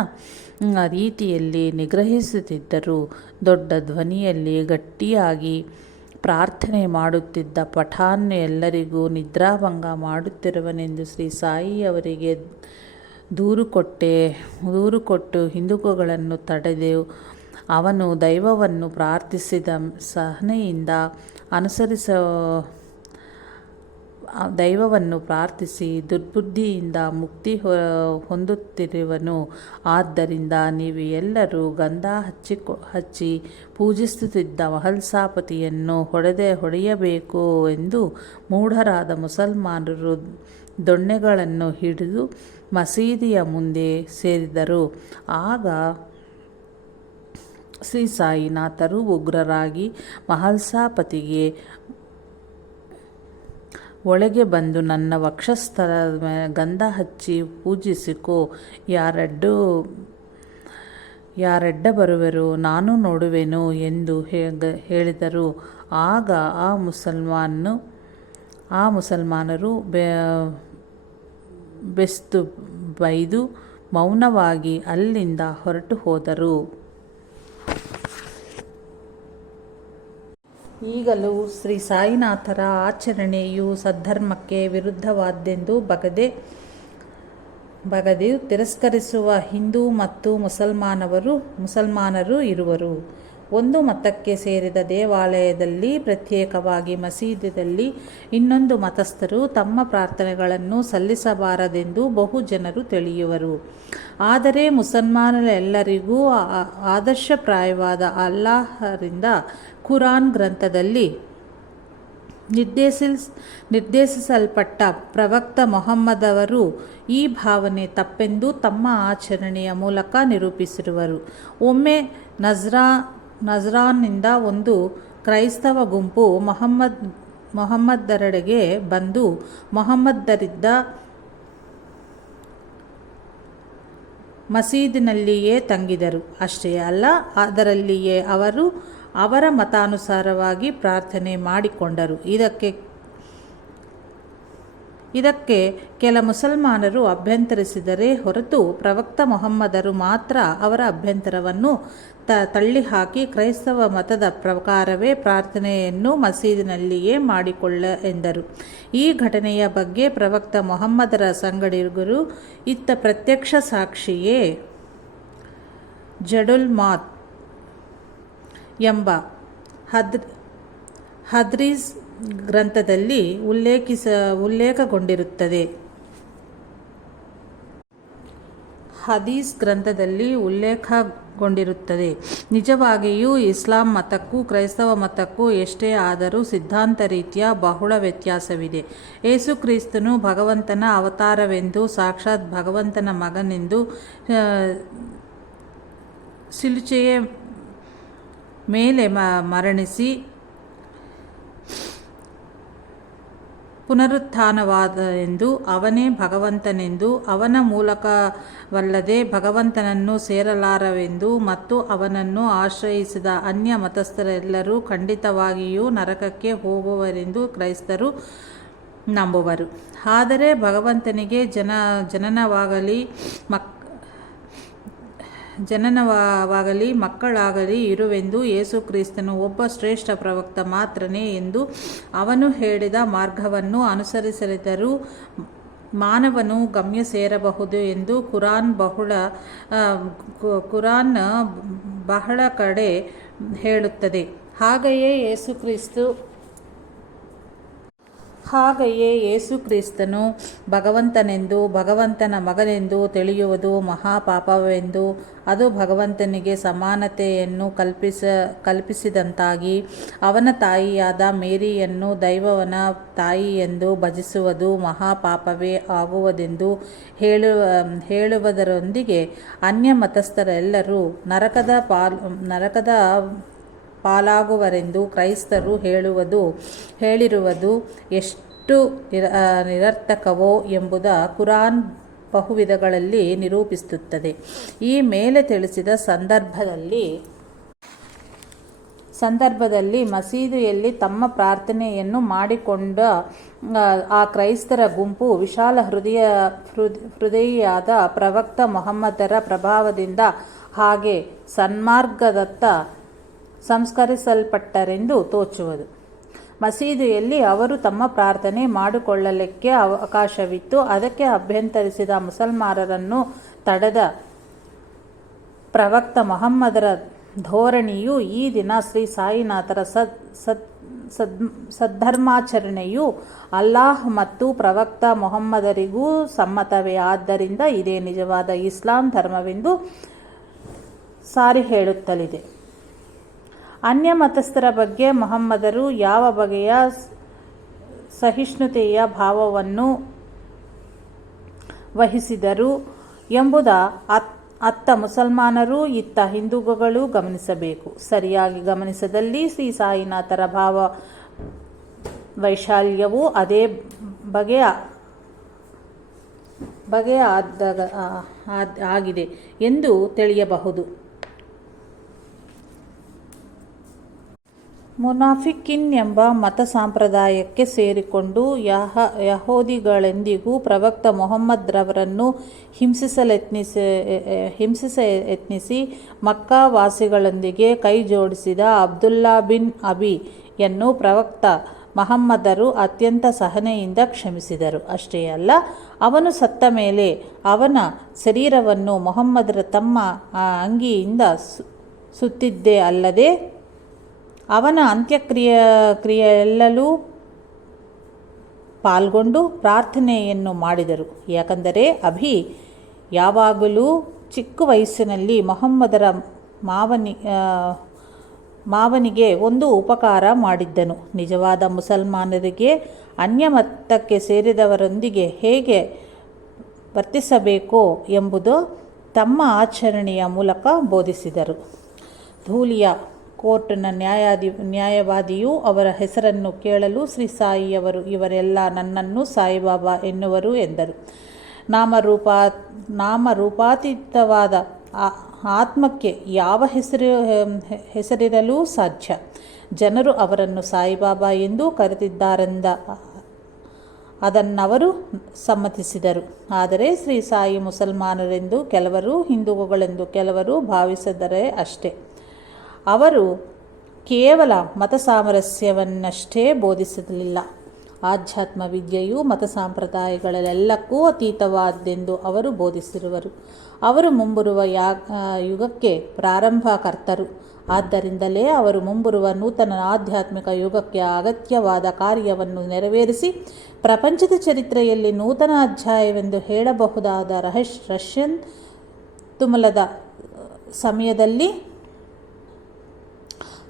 ರೀತಿಯಲ್ಲಿ ನಿಗ್ರಹಿಸುತ್ತಿದ್ದರು. ದೊಡ್ಡ ಧ್ವನಿಯಲ್ಲಿ ಗಟ್ಟಿಯಾಗಿ ಪ್ರಾರ್ಥನೆ ಮಾಡುತ್ತಿದ್ದ ಪಠಾನ್ ಎಲ್ಲರಿಗೂ ನಿದ್ರಾಭಂಗ ಮಾಡುತ್ತಿರುವನೆಂದು ಶ್ರೀ ಸಾಯಿ ಅವರಿಗೆ ದೂರು ಕೊಟ್ಟು ಹಿಂದೂಗಳನ್ನು ತಡೆದು ಅವನು ದೈವವನ್ನು ಪ್ರಾರ್ಥಿಸಿದ ಸಹನೆಯಿಂದ ದೈವವನ್ನು ಪ್ರಾರ್ಥಿಸಿ ದುರ್ಬುದ್ಧಿಯಿಂದ ಮುಕ್ತಿ ಹೊಂದುತ್ತಿರುವನು. ಆದ್ದರಿಂದ ನೀವು ಎಲ್ಲರೂ ಗಂಧ ಹಚ್ಚಿ ಪೂಜಿಸುತ್ತಿದ್ದ ಮಹಲ್ಸಾಪತಿಯನ್ನು ಹೊಡೆಯಬೇಕು ಎಂದು ಮೂಢರಾದ ಮುಸಲ್ಮಾನರು ದೊಣ್ಣೆಗಳನ್ನು ಹಿಡಿದು ಮಸೀದಿಯ ಮುಂದೆ ಸೇರಿದರು. ಆಗ ಶ್ರೀ ಸಾಯಿನಾಥರು ಉಗ್ರರಾಗಿ ಮಹಲ್ಸಾಪತಿಗೆ ಒಳಗೆ ಬಂದು, ನನ್ನ ವಕ್ಷಸ್ಥಳದ ಗಂಧ ಹಚ್ಚಿ ಪೂಜಿಸಿಕೋ, ಯಾರಡ್ಡ ಬರುವೆರೋ ನಾನು ನೋಡುವೆನು ಎಂದು ಹೇಳಿದರು. ಆಗ ಆ ಮುಸಲ್ಮಾನರು ಬೆಸ್ತು ಬೈದು ಮೌನವಾಗಿ ಅಲ್ಲಿಂದ ಹೊರಟು ಹೋದರು. ಈಗಲೂ ಶ್ರೀ ಸಾಯಿನಾಥರ ಆಚರಣೆಯು ಸದ್ಧರ್ಮಕ್ಕೆ ವಿರುದ್ಧವಾದ್ದೆಂದು ಬಗೆದು ತಿರಸ್ಕರಿಸುವ ಹಿಂದೂ ಮತ್ತು ಮುಸಲ್ಮಾನರು ಇರುವರು. ಒಂದು ಮತಕ್ಕೆ ಸೇರಿದ ದೇವಾಲಯದಲ್ಲಿ, ಪ್ರತ್ಯೇಕವಾಗಿ ಮಸೀದಿಯಲ್ಲಿ ಇನ್ನೊಂದು ಮತಸ್ಥರು ತಮ್ಮ ಪ್ರಾರ್ಥನೆಗಳನ್ನು ಸಲ್ಲಿಸಬಾರದೆಂದು ಬಹು ಜನರು ತಿಳಿಯುವರು. ಆದರೆ ಮುಸಲ್ಮಾನರೆಲ್ಲರಿಗೂ ಆದರ್ಶಪ್ರಾಯವಾದ ಅಲ್ಲಾಹರಿಂದ ಕುರಾನ್ ಗ್ರಂಥದಲ್ಲಿ ನಿರ್ದೇಶಿಸಲ್ಪಟ್ಟ ಪ್ರವಕ್ತ ಮೊಹಮ್ಮದವರು ಈ ಭಾವನೆ ತಪ್ಪೆಂದು ತಮ್ಮ ಆಚರಣೆಯ ಮೂಲಕ ನಿರೂಪಿಸಿರುವರು. ಒಮ್ಮೆ ನಜ್ರಾನ್ನಿಂದ ಒಂದು ಕ್ರೈಸ್ತವ ಗುಂಪು ಮೊಹಮ್ಮದರೆಡೆಗೆ ಬಂದು ಮೊಹಮ್ಮದರಿದ್ದ ಮಸೀದಿನಲ್ಲಿಯೇ ತಂಗಿದರು. ಅಷ್ಟೇ ಅಲ್ಲ, ಅದರಲ್ಲಿಯೇ ಅವರು ಅವರ ಮತಾನುಸಾರವಾಗಿ ಪ್ರಾರ್ಥನೆ ಮಾಡಿಕೊಂಡರು. ಇದಕ್ಕೆ ಕೆಲ ಮುಸಲ್ಮಾನರು ಅಭ್ಯಂತರಿಸಿದರೆ ಹೊರತು ಪ್ರವಕ್ತ ಮೊಹಮ್ಮದರು ಮಾತ್ರ ಅವರ ಅಭ್ಯಂತರವನ್ನು ತಳ್ಳಿಹಾಕಿ ಕ್ರೈಸ್ತವ ಮತದ ಪ್ರಕಾರವೇ ಪ್ರಾರ್ಥನೆಯನ್ನು ಮಸೀದಿನಲ್ಲಿಯೇ ಮಾಡಿಕೊಳ್ಳ ಎಂದರು. ಈ ಘಟನೆಯ ಬಗ್ಗೆ ಪ್ರವಕ್ತ ಮೊಹಮ್ಮದರ ಸಂಗಡಿಗರು ಇತ್ತ ಪ್ರತ್ಯಕ್ಷ ಸಾಕ್ಷಿಯೇ ಜಡುಲ್ ಮಾತ್ ಎಂಬ ಹದೀಸ್ ಗ್ರಂಥದಲ್ಲಿ ಉಲ್ಲೇಖಗೊಂಡಿರುತ್ತದೆ. ನಿಜವಾಗಿಯೂ ಇಸ್ಲಾಂ ಮತಕ್ಕೂ ಕ್ರೈಸ್ತವ ಮತಕ್ಕೂ ಎಷ್ಟೇ ಆದರೂ ಸಿದ್ಧಾಂತ ರೀತ್ಯ ಬಹಳ ವ್ಯತ್ಯಾಸವಿದೆ. ಯೇಸು ಕ್ರಿಸ್ತನು ಭಗವಂತನ ಅವತಾರವೆಂದು, ಸಾಕ್ಷಾತ್ ಭಗವಂತನ ಮಗನೆಂದು, ಶಿಲುಬೆಯ ಮೇಲೆ ಮರಣಿಸಿ ಪುನರುತ್ಥಾನವಾದ ಎಂದು, ಅವನೇ ಭಗವಂತನೆಂದು, ಅವನ ಮೂಲಕವಲ್ಲದೆ ಭಗವಂತನನ್ನು ಸೇರಲಾರವೆಂದು ಮತ್ತು ಅವನನ್ನು ಆಶ್ರಯಿಸಿದ ಅನ್ಯ ಮತಸ್ಥರೆಲ್ಲರೂ ಖಂಡಿತವಾಗಿಯೂ ನರಕಕ್ಕೆ ಹೋಗುವರೆಂದು ಕ್ರೈಸ್ತರು ನಂಬುವರು. ಆದರೆ ಭಗವಂತನಿಗೆ ಜನನವಾಗಲಿ ಮಕ್ಕಳಾಗಲಿ ಇರುವೆಂದು, ಯೇಸು ಕ್ರಿಸ್ತನು ಒಬ್ಬ ಶ್ರೇಷ್ಠ ಪ್ರವಕ್ತ ಮಾತ್ರನೇ ಎಂದು, ಅವನು ಹೇಳಿದ ಮಾರ್ಗವನ್ನು ಅನುಸರಿಸಿದರೂ ಮಾನವನು ಗಮ್ಯ ಸೇರಬಹುದು ಎಂದು ಕುರಾನ್ ಬಹಳ ಕಡೆ ಹೇಳುತ್ತದೆ. ಹಾಗೆಯೇ ಯೇಸು ಕ್ರಿಸ್ತನು ಭಗವಂತನೆಂದು, ಭಗವಂತನ ಮಗನೆಂದು ತಿಳಿಯುವುದು ಮಹಾಪಾಪವೆಂದು, ಅದು ಭಗವಂತನಿಗೆ ಸಮಾನತೆಯನ್ನು ಕಲ್ಪಿಸಿದಂತಾಗಿ, ಅವನ ತಾಯಿಯಾದ ಮೇರಿಯನ್ನು ದೈವವನ ತಾಯಿಯೆಂದು ಭಜಿಸುವುದು ಮಹಾಪಾಪವೇ ಆಗುವುದೆಂದು ಹೇಳುವುದರೊಂದಿಗೆ ಅನ್ಯ ಮತಸ್ಥರೆಲ್ಲರೂ ನರಕದ ಪಾಲಾಗುವರೆಂದು ಕ್ರೈಸ್ತರು ಹೇಳಿರುವುದು ಎಷ್ಟು ನಿರರ್ಥಕವೋ ಎಂಬುದು ಕುರಾನ್ ಬಹುವಿಧಗಳಲ್ಲಿ ನಿರೂಪಿಸುತ್ತದೆ. ಈ ಮೇಲೆ ತಿಳಿಸಿದ ಸಂದರ್ಭದಲ್ಲಿ ಮಸೀದಿಯಲ್ಲಿ ತಮ್ಮ ಪ್ರಾರ್ಥನೆಯನ್ನು ಮಾಡಿಕೊಂಡ ಆ ಕ್ರೈಸ್ತರ ಗುಂಪು ವಿಶಾಲ ಹೃದಯಿಯಾದ ಪ್ರವಕ್ತ ಮೊಹಮ್ಮದರ ಪ್ರಭಾವದಿಂದ ಹಾಗೆ ಸನ್ಮಾರ್ಗದತ್ತ ಸಂಸ್ಕರಿಸಲ್ಪಟ್ಟರೆಂದು ತೋಚುವುದು. ಮಸೀದಿಯಲ್ಲಿ ಅವರು ತಮ್ಮ ಪ್ರಾರ್ಥನೆ ಮಾಡಿಕೊಳ್ಳಲಿಕ್ಕೆ ಅವಕಾಶವಿತ್ತು. ಅದಕ್ಕೆ ಅಭ್ಯಂತರಿಸಿದ ಮುಸಲ್ಮಾನರನ್ನು ತಡೆದ ಪ್ರವಕ್ತ ಧೋರಣೆಯು ಈ ದಿನ ಶ್ರೀ ಸಾಯಿನಾಥರ ಸದ್ಧರ್ಮಾಚರಣೆಯು ಅಲ್ಲಾಹ್ ಮತ್ತು ಪ್ರವಕ್ತ ಮೊಹಮ್ಮದರಿಗೂ ಸಮ್ಮತವೇ. ಆದ್ದರಿಂದ ಇದೇ ನಿಜವಾದ ಇಸ್ಲಾಂ ಧರ್ಮವೆಂದು ಸಾರಿ ಹೇಳುತ್ತಲಿದೆ. ಅನ್ಯ ಮತಸ್ಥರ ಬಗ್ಗೆ ಮೊಹಮ್ಮದರು ಯಾವ ಬಗೆಯ ಸಹಿಷ್ಣುತೆಯ ಭಾವವನ್ನು ವಹಿಸಿದರು ಎಂಬುದ ಅತ್ತ ಮುಸಲ್ಮಾನರು ಇತ್ತ ಹಿಂದೂಗಳು ಗಮನಿಸಬೇಕು. ಸರಿಯಾಗಿ ಗಮನಿಸದಲ್ಲಿ ಶ್ರೀ ಸಾಯಿನಾಥರ ಭಾವ ವೈಶಾಲ್ಯವು ಅದೇ ಬಗೆಯ ಆಗಿದೆ ಎಂದು ತಿಳಿಯಬಹುದು. ಮುನಾಫಿಕಿನ್ ಎಂಬ ಮತ ಸಂಪ್ರದಾಯಕ್ಕೆ ಸೇರಿಕೊಂಡು ಯಹೂದಿಗಳೆಂದಿಗೂ ಪ್ರವಕ್ತ ಮೊಹಮ್ಮದ್ರವರನ್ನು ಹಿಂಸಿಸ ಯತ್ನಿಸಿ ಮಕ್ಕಾವಾಸಿಗಳೊಂದಿಗೆ ಕೈ ಜೋಡಿಸಿದ ಅಬ್ದುಲ್ಲಾ ಬಿನ್ ಅಬಿಯನ್ನು ಪ್ರವಕ್ತ ಮಹಮ್ಮದರು ಅತ್ಯಂತ ಸಹನೆಯಿಂದ ಕ್ಷಮಿಸಿದರು. ಅಷ್ಟೇ ಅಲ್ಲ, ಅವನು ಸತ್ತ ಮೇಲೆ ಅವನ ಶರೀರವನ್ನು ಮೊಹಮ್ಮದರ ತಮ್ಮ ಅಂಗಿಯಿಂದ ಸುತ್ತಿದ್ದೇ ಅಲ್ಲದೆ ಅವನ ಅಂತ್ಯಕ್ರಿಯೆಯಲ್ಲೂ ಪಾಲ್ಗೊಂಡು ಪ್ರಾರ್ಥನೆಯನ್ನು ಮಾಡಿದರು. ಯಾಕಂದರೆ ಅಭಿ ಯಾವಾಗಲೂ ಚಿಕ್ಕ ವಯಸ್ಸಿನಲ್ಲಿ ಮೊಹಮ್ಮದರ ಮಾವನಿಗೆ ಒಂದು ಉಪಕಾರ ಮಾಡಿದ್ದನು. ನಿಜವಾದ ಮುಸಲ್ಮಾನರಿಗೆ ಅನ್ಯಮತಕ್ಕೆ ಸೇರಿದವರೊಂದಿಗೆ ಹೇಗೆ ವರ್ತಿಸಬೇಕೋ ಎಂಬುದು ತಮ್ಮ ಆಚರಣೆಯ ಮೂಲಕ ಬೋಧಿಸಿದರು. ಧೂಲಿಯ ಕೋರ್ಟ್ನ ನ್ಯಾಯವಾದಿಯು ಅವರ ಹೆಸರನ್ನು ಕೇಳಲು ಶ್ರೀ ಸಾಯಿಯವರು ಇವರೆಲ್ಲ ನನ್ನನ್ನು ಸಾಯಿಬಾಬಾ ಎನ್ನುವರು ಎಂದರು. ನಾಮರೂಪಾತೀತವಾದ ಆತ್ಮಕ್ಕೆ ಯಾವ ಹೆಸರಿರಲೂ ಸಾಧ್ಯ. ಜನರು ಅವರನ್ನು ಸಾಯಿಬಾಬಾ ಎಂದು ಕರೆದಿದ್ದಾರೆಂದ ಅದನ್ನವರು ಸಮ್ಮತಿಸಿದರು. ಆದರೆ ಶ್ರೀ ಸಾಯಿ ಮುಸಲ್ಮಾನರೆಂದು ಕೆಲವರು, ಹಿಂದೂಗಳೆಂದು ಕೆಲವರು ಭಾವಿಸಿದರೆ ಅಷ್ಟೇ. ಅವರು ಕೇವಲ ಮತ ಸಾಮರಸ್ಯವನ್ನಷ್ಟೇ ಬೋಧಿಸಲಿಲ್ಲ. ಆಧ್ಯಾತ್ಮ ವಿದ್ಯೆಯು ಮತ ಸಂಪ್ರದಾಯಗಳೆಲ್ಲಕ್ಕೂ ಅತೀತವಾದ್ದೆಂದು ಅವರು ಬೋಧಿಸಿರುವರು. ಅವರು ಮುಂಬರುವ ಯುಗಕ್ಕೆ ಪ್ರಾರಂಭಕರ್ತರು. ಆದ್ದರಿಂದಲೇ ಅವರು ಮುಂಬರುವ ನೂತನ ಆಧ್ಯಾತ್ಮಿಕ ಯುಗಕ್ಕೆ ಅಗತ್ಯವಾದ ಕಾರ್ಯವನ್ನು ನೆರವೇರಿಸಿ ಪ್ರಪಂಚದ ಚರಿತ್ರೆಯಲ್ಲಿ ನೂತನ ಅಧ್ಯಾಯವೆಂದು ಹೇಳಬಹುದಾದ ರಷ್ಯನ್ ತುಮುಲದ ಸಮಯದಲ್ಲಿ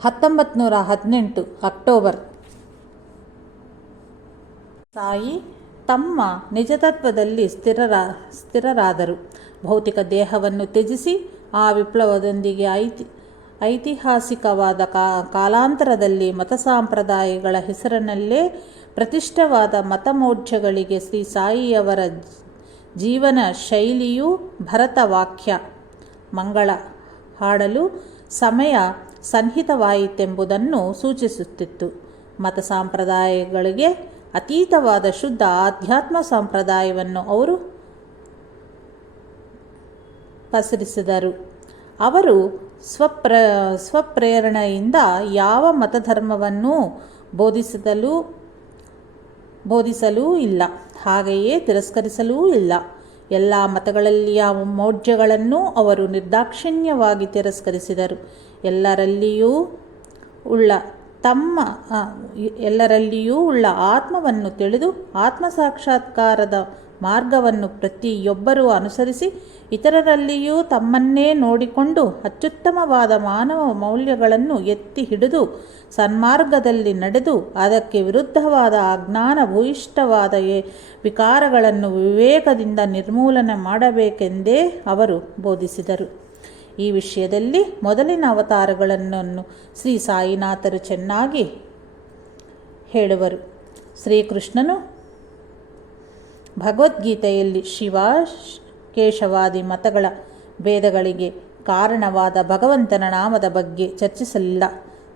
1918 ಅಕ್ಟೋಬರ್ ಸಾಯಿ ತಮ್ಮ ನಿಜತತ್ವದಲ್ಲಿ ಸ್ಥಿರರಾದರು. ಭೌತಿಕ ದೇಹವನ್ನು ತ್ಯಜಿಸಿ ಆ ವಿಪ್ಲವದೊಂದಿಗೆ ಐತಿಹಾಸಿಕವಾದ ಕಾಲಾಂತರದಲ್ಲಿ ಮತ ಸಂಪ್ರದಾಯಗಳ ಹೆಸರಿನಲ್ಲೇ ಪ್ರತಿಷ್ಠವಾದ ಮತಮೋರ್ಚೆಗಳಿಗೆ ಶ್ರೀ ಸಾಯಿಯವರ ಜೀವನ ಶೈಲಿಯು ಭರತ ವಾಕ್ಯ ಮಂಗಳ ಹಾಡಲು ಸಮಯ ಸನ್ನಿಹಿತವಾಯಿತೆಂಬುದನ್ನು ಸೂಚಿಸುತ್ತಿತ್ತು. ಮತ ಸಂಪ್ರದಾಯಗಳಿಗೆ ಅತೀತವಾದ ಶುದ್ಧ ಆಧ್ಯಾತ್ಮ ಸಂಪ್ರದಾಯವನ್ನು ಅವರು ಪಸರಿಸಿದರು. ಅವರು ಸ್ವಪ್ರೇರಣೆಯಿಂದ ಯಾವ ಮತಧರ್ಮವನ್ನೂ ಬೋಧಿಸಲೂ ಇಲ್ಲ, ಹಾಗೆಯೇ ತಿರಸ್ಕರಿಸಲೂ ಇಲ್ಲ. ಎಲ್ಲ ಮತಗಳಲ್ಲಿಯ ಮೌಢ್ಯಗಳನ್ನು ಅವರು ನಿರ್ದಾಕ್ಷಿಣ್ಯವಾಗಿ ತಿರಸ್ಕರಿಸಿದರು. ಎಲ್ಲರಲ್ಲಿಯೂ ಉಳ್ಳ ಆತ್ಮವನ್ನು ತಿಳಿದು ಆತ್ಮಸಾಕ್ಷಾತ್ಕಾರದ ಮಾರ್ಗವನ್ನು ಪ್ರತಿಯೊಬ್ಬರೂ ಅನುಸರಿಸಿ ಇತರರಲ್ಲಿಯೂ ತಮ್ಮನ್ನೇ ನೋಡಿಕೊಂಡು ಅತ್ಯುತ್ತಮವಾದ ಮಾನವ ಮೌಲ್ಯಗಳನ್ನು ಎತ್ತಿ ಹಿಡಿದು ಸನ್ಮಾರ್ಗದಲ್ಲಿ ನಡೆದು ಅದಕ್ಕೆ ವಿರುದ್ಧವಾದ ಅಜ್ಞಾನ ಭೂಯಿಷ್ಠವಾದ ವಿಕಾರಗಳನ್ನು ವಿವೇಕದಿಂದ ನಿರ್ಮೂಲನೆ ಮಾಡಬೇಕೆಂದೇ ಅವರು ಬೋಧಿಸಿದರು. ಈ ವಿಷಯದಲ್ಲಿ ಮೊದಲಿನ ಅವತಾರಗಳನ್ನು ಶ್ರೀ ಸಾಯಿನಾಥರು ಚೆನ್ನಾಗಿ ಹೇಳುವರು. ಶ್ರೀಕೃಷ್ಣನು ಭಗವದ್ಗೀತೆಯಲ್ಲಿ ಶಿವ ಕೇಶವಾದಿ ಮತಗಳ ಭೇದಗಳಿಗೆ ಕಾರಣವಾದ ಭಗವಂತನ ನಾಮದ ಬಗ್ಗೆ ಚರ್ಚಿಸಲಿಲ್ಲ.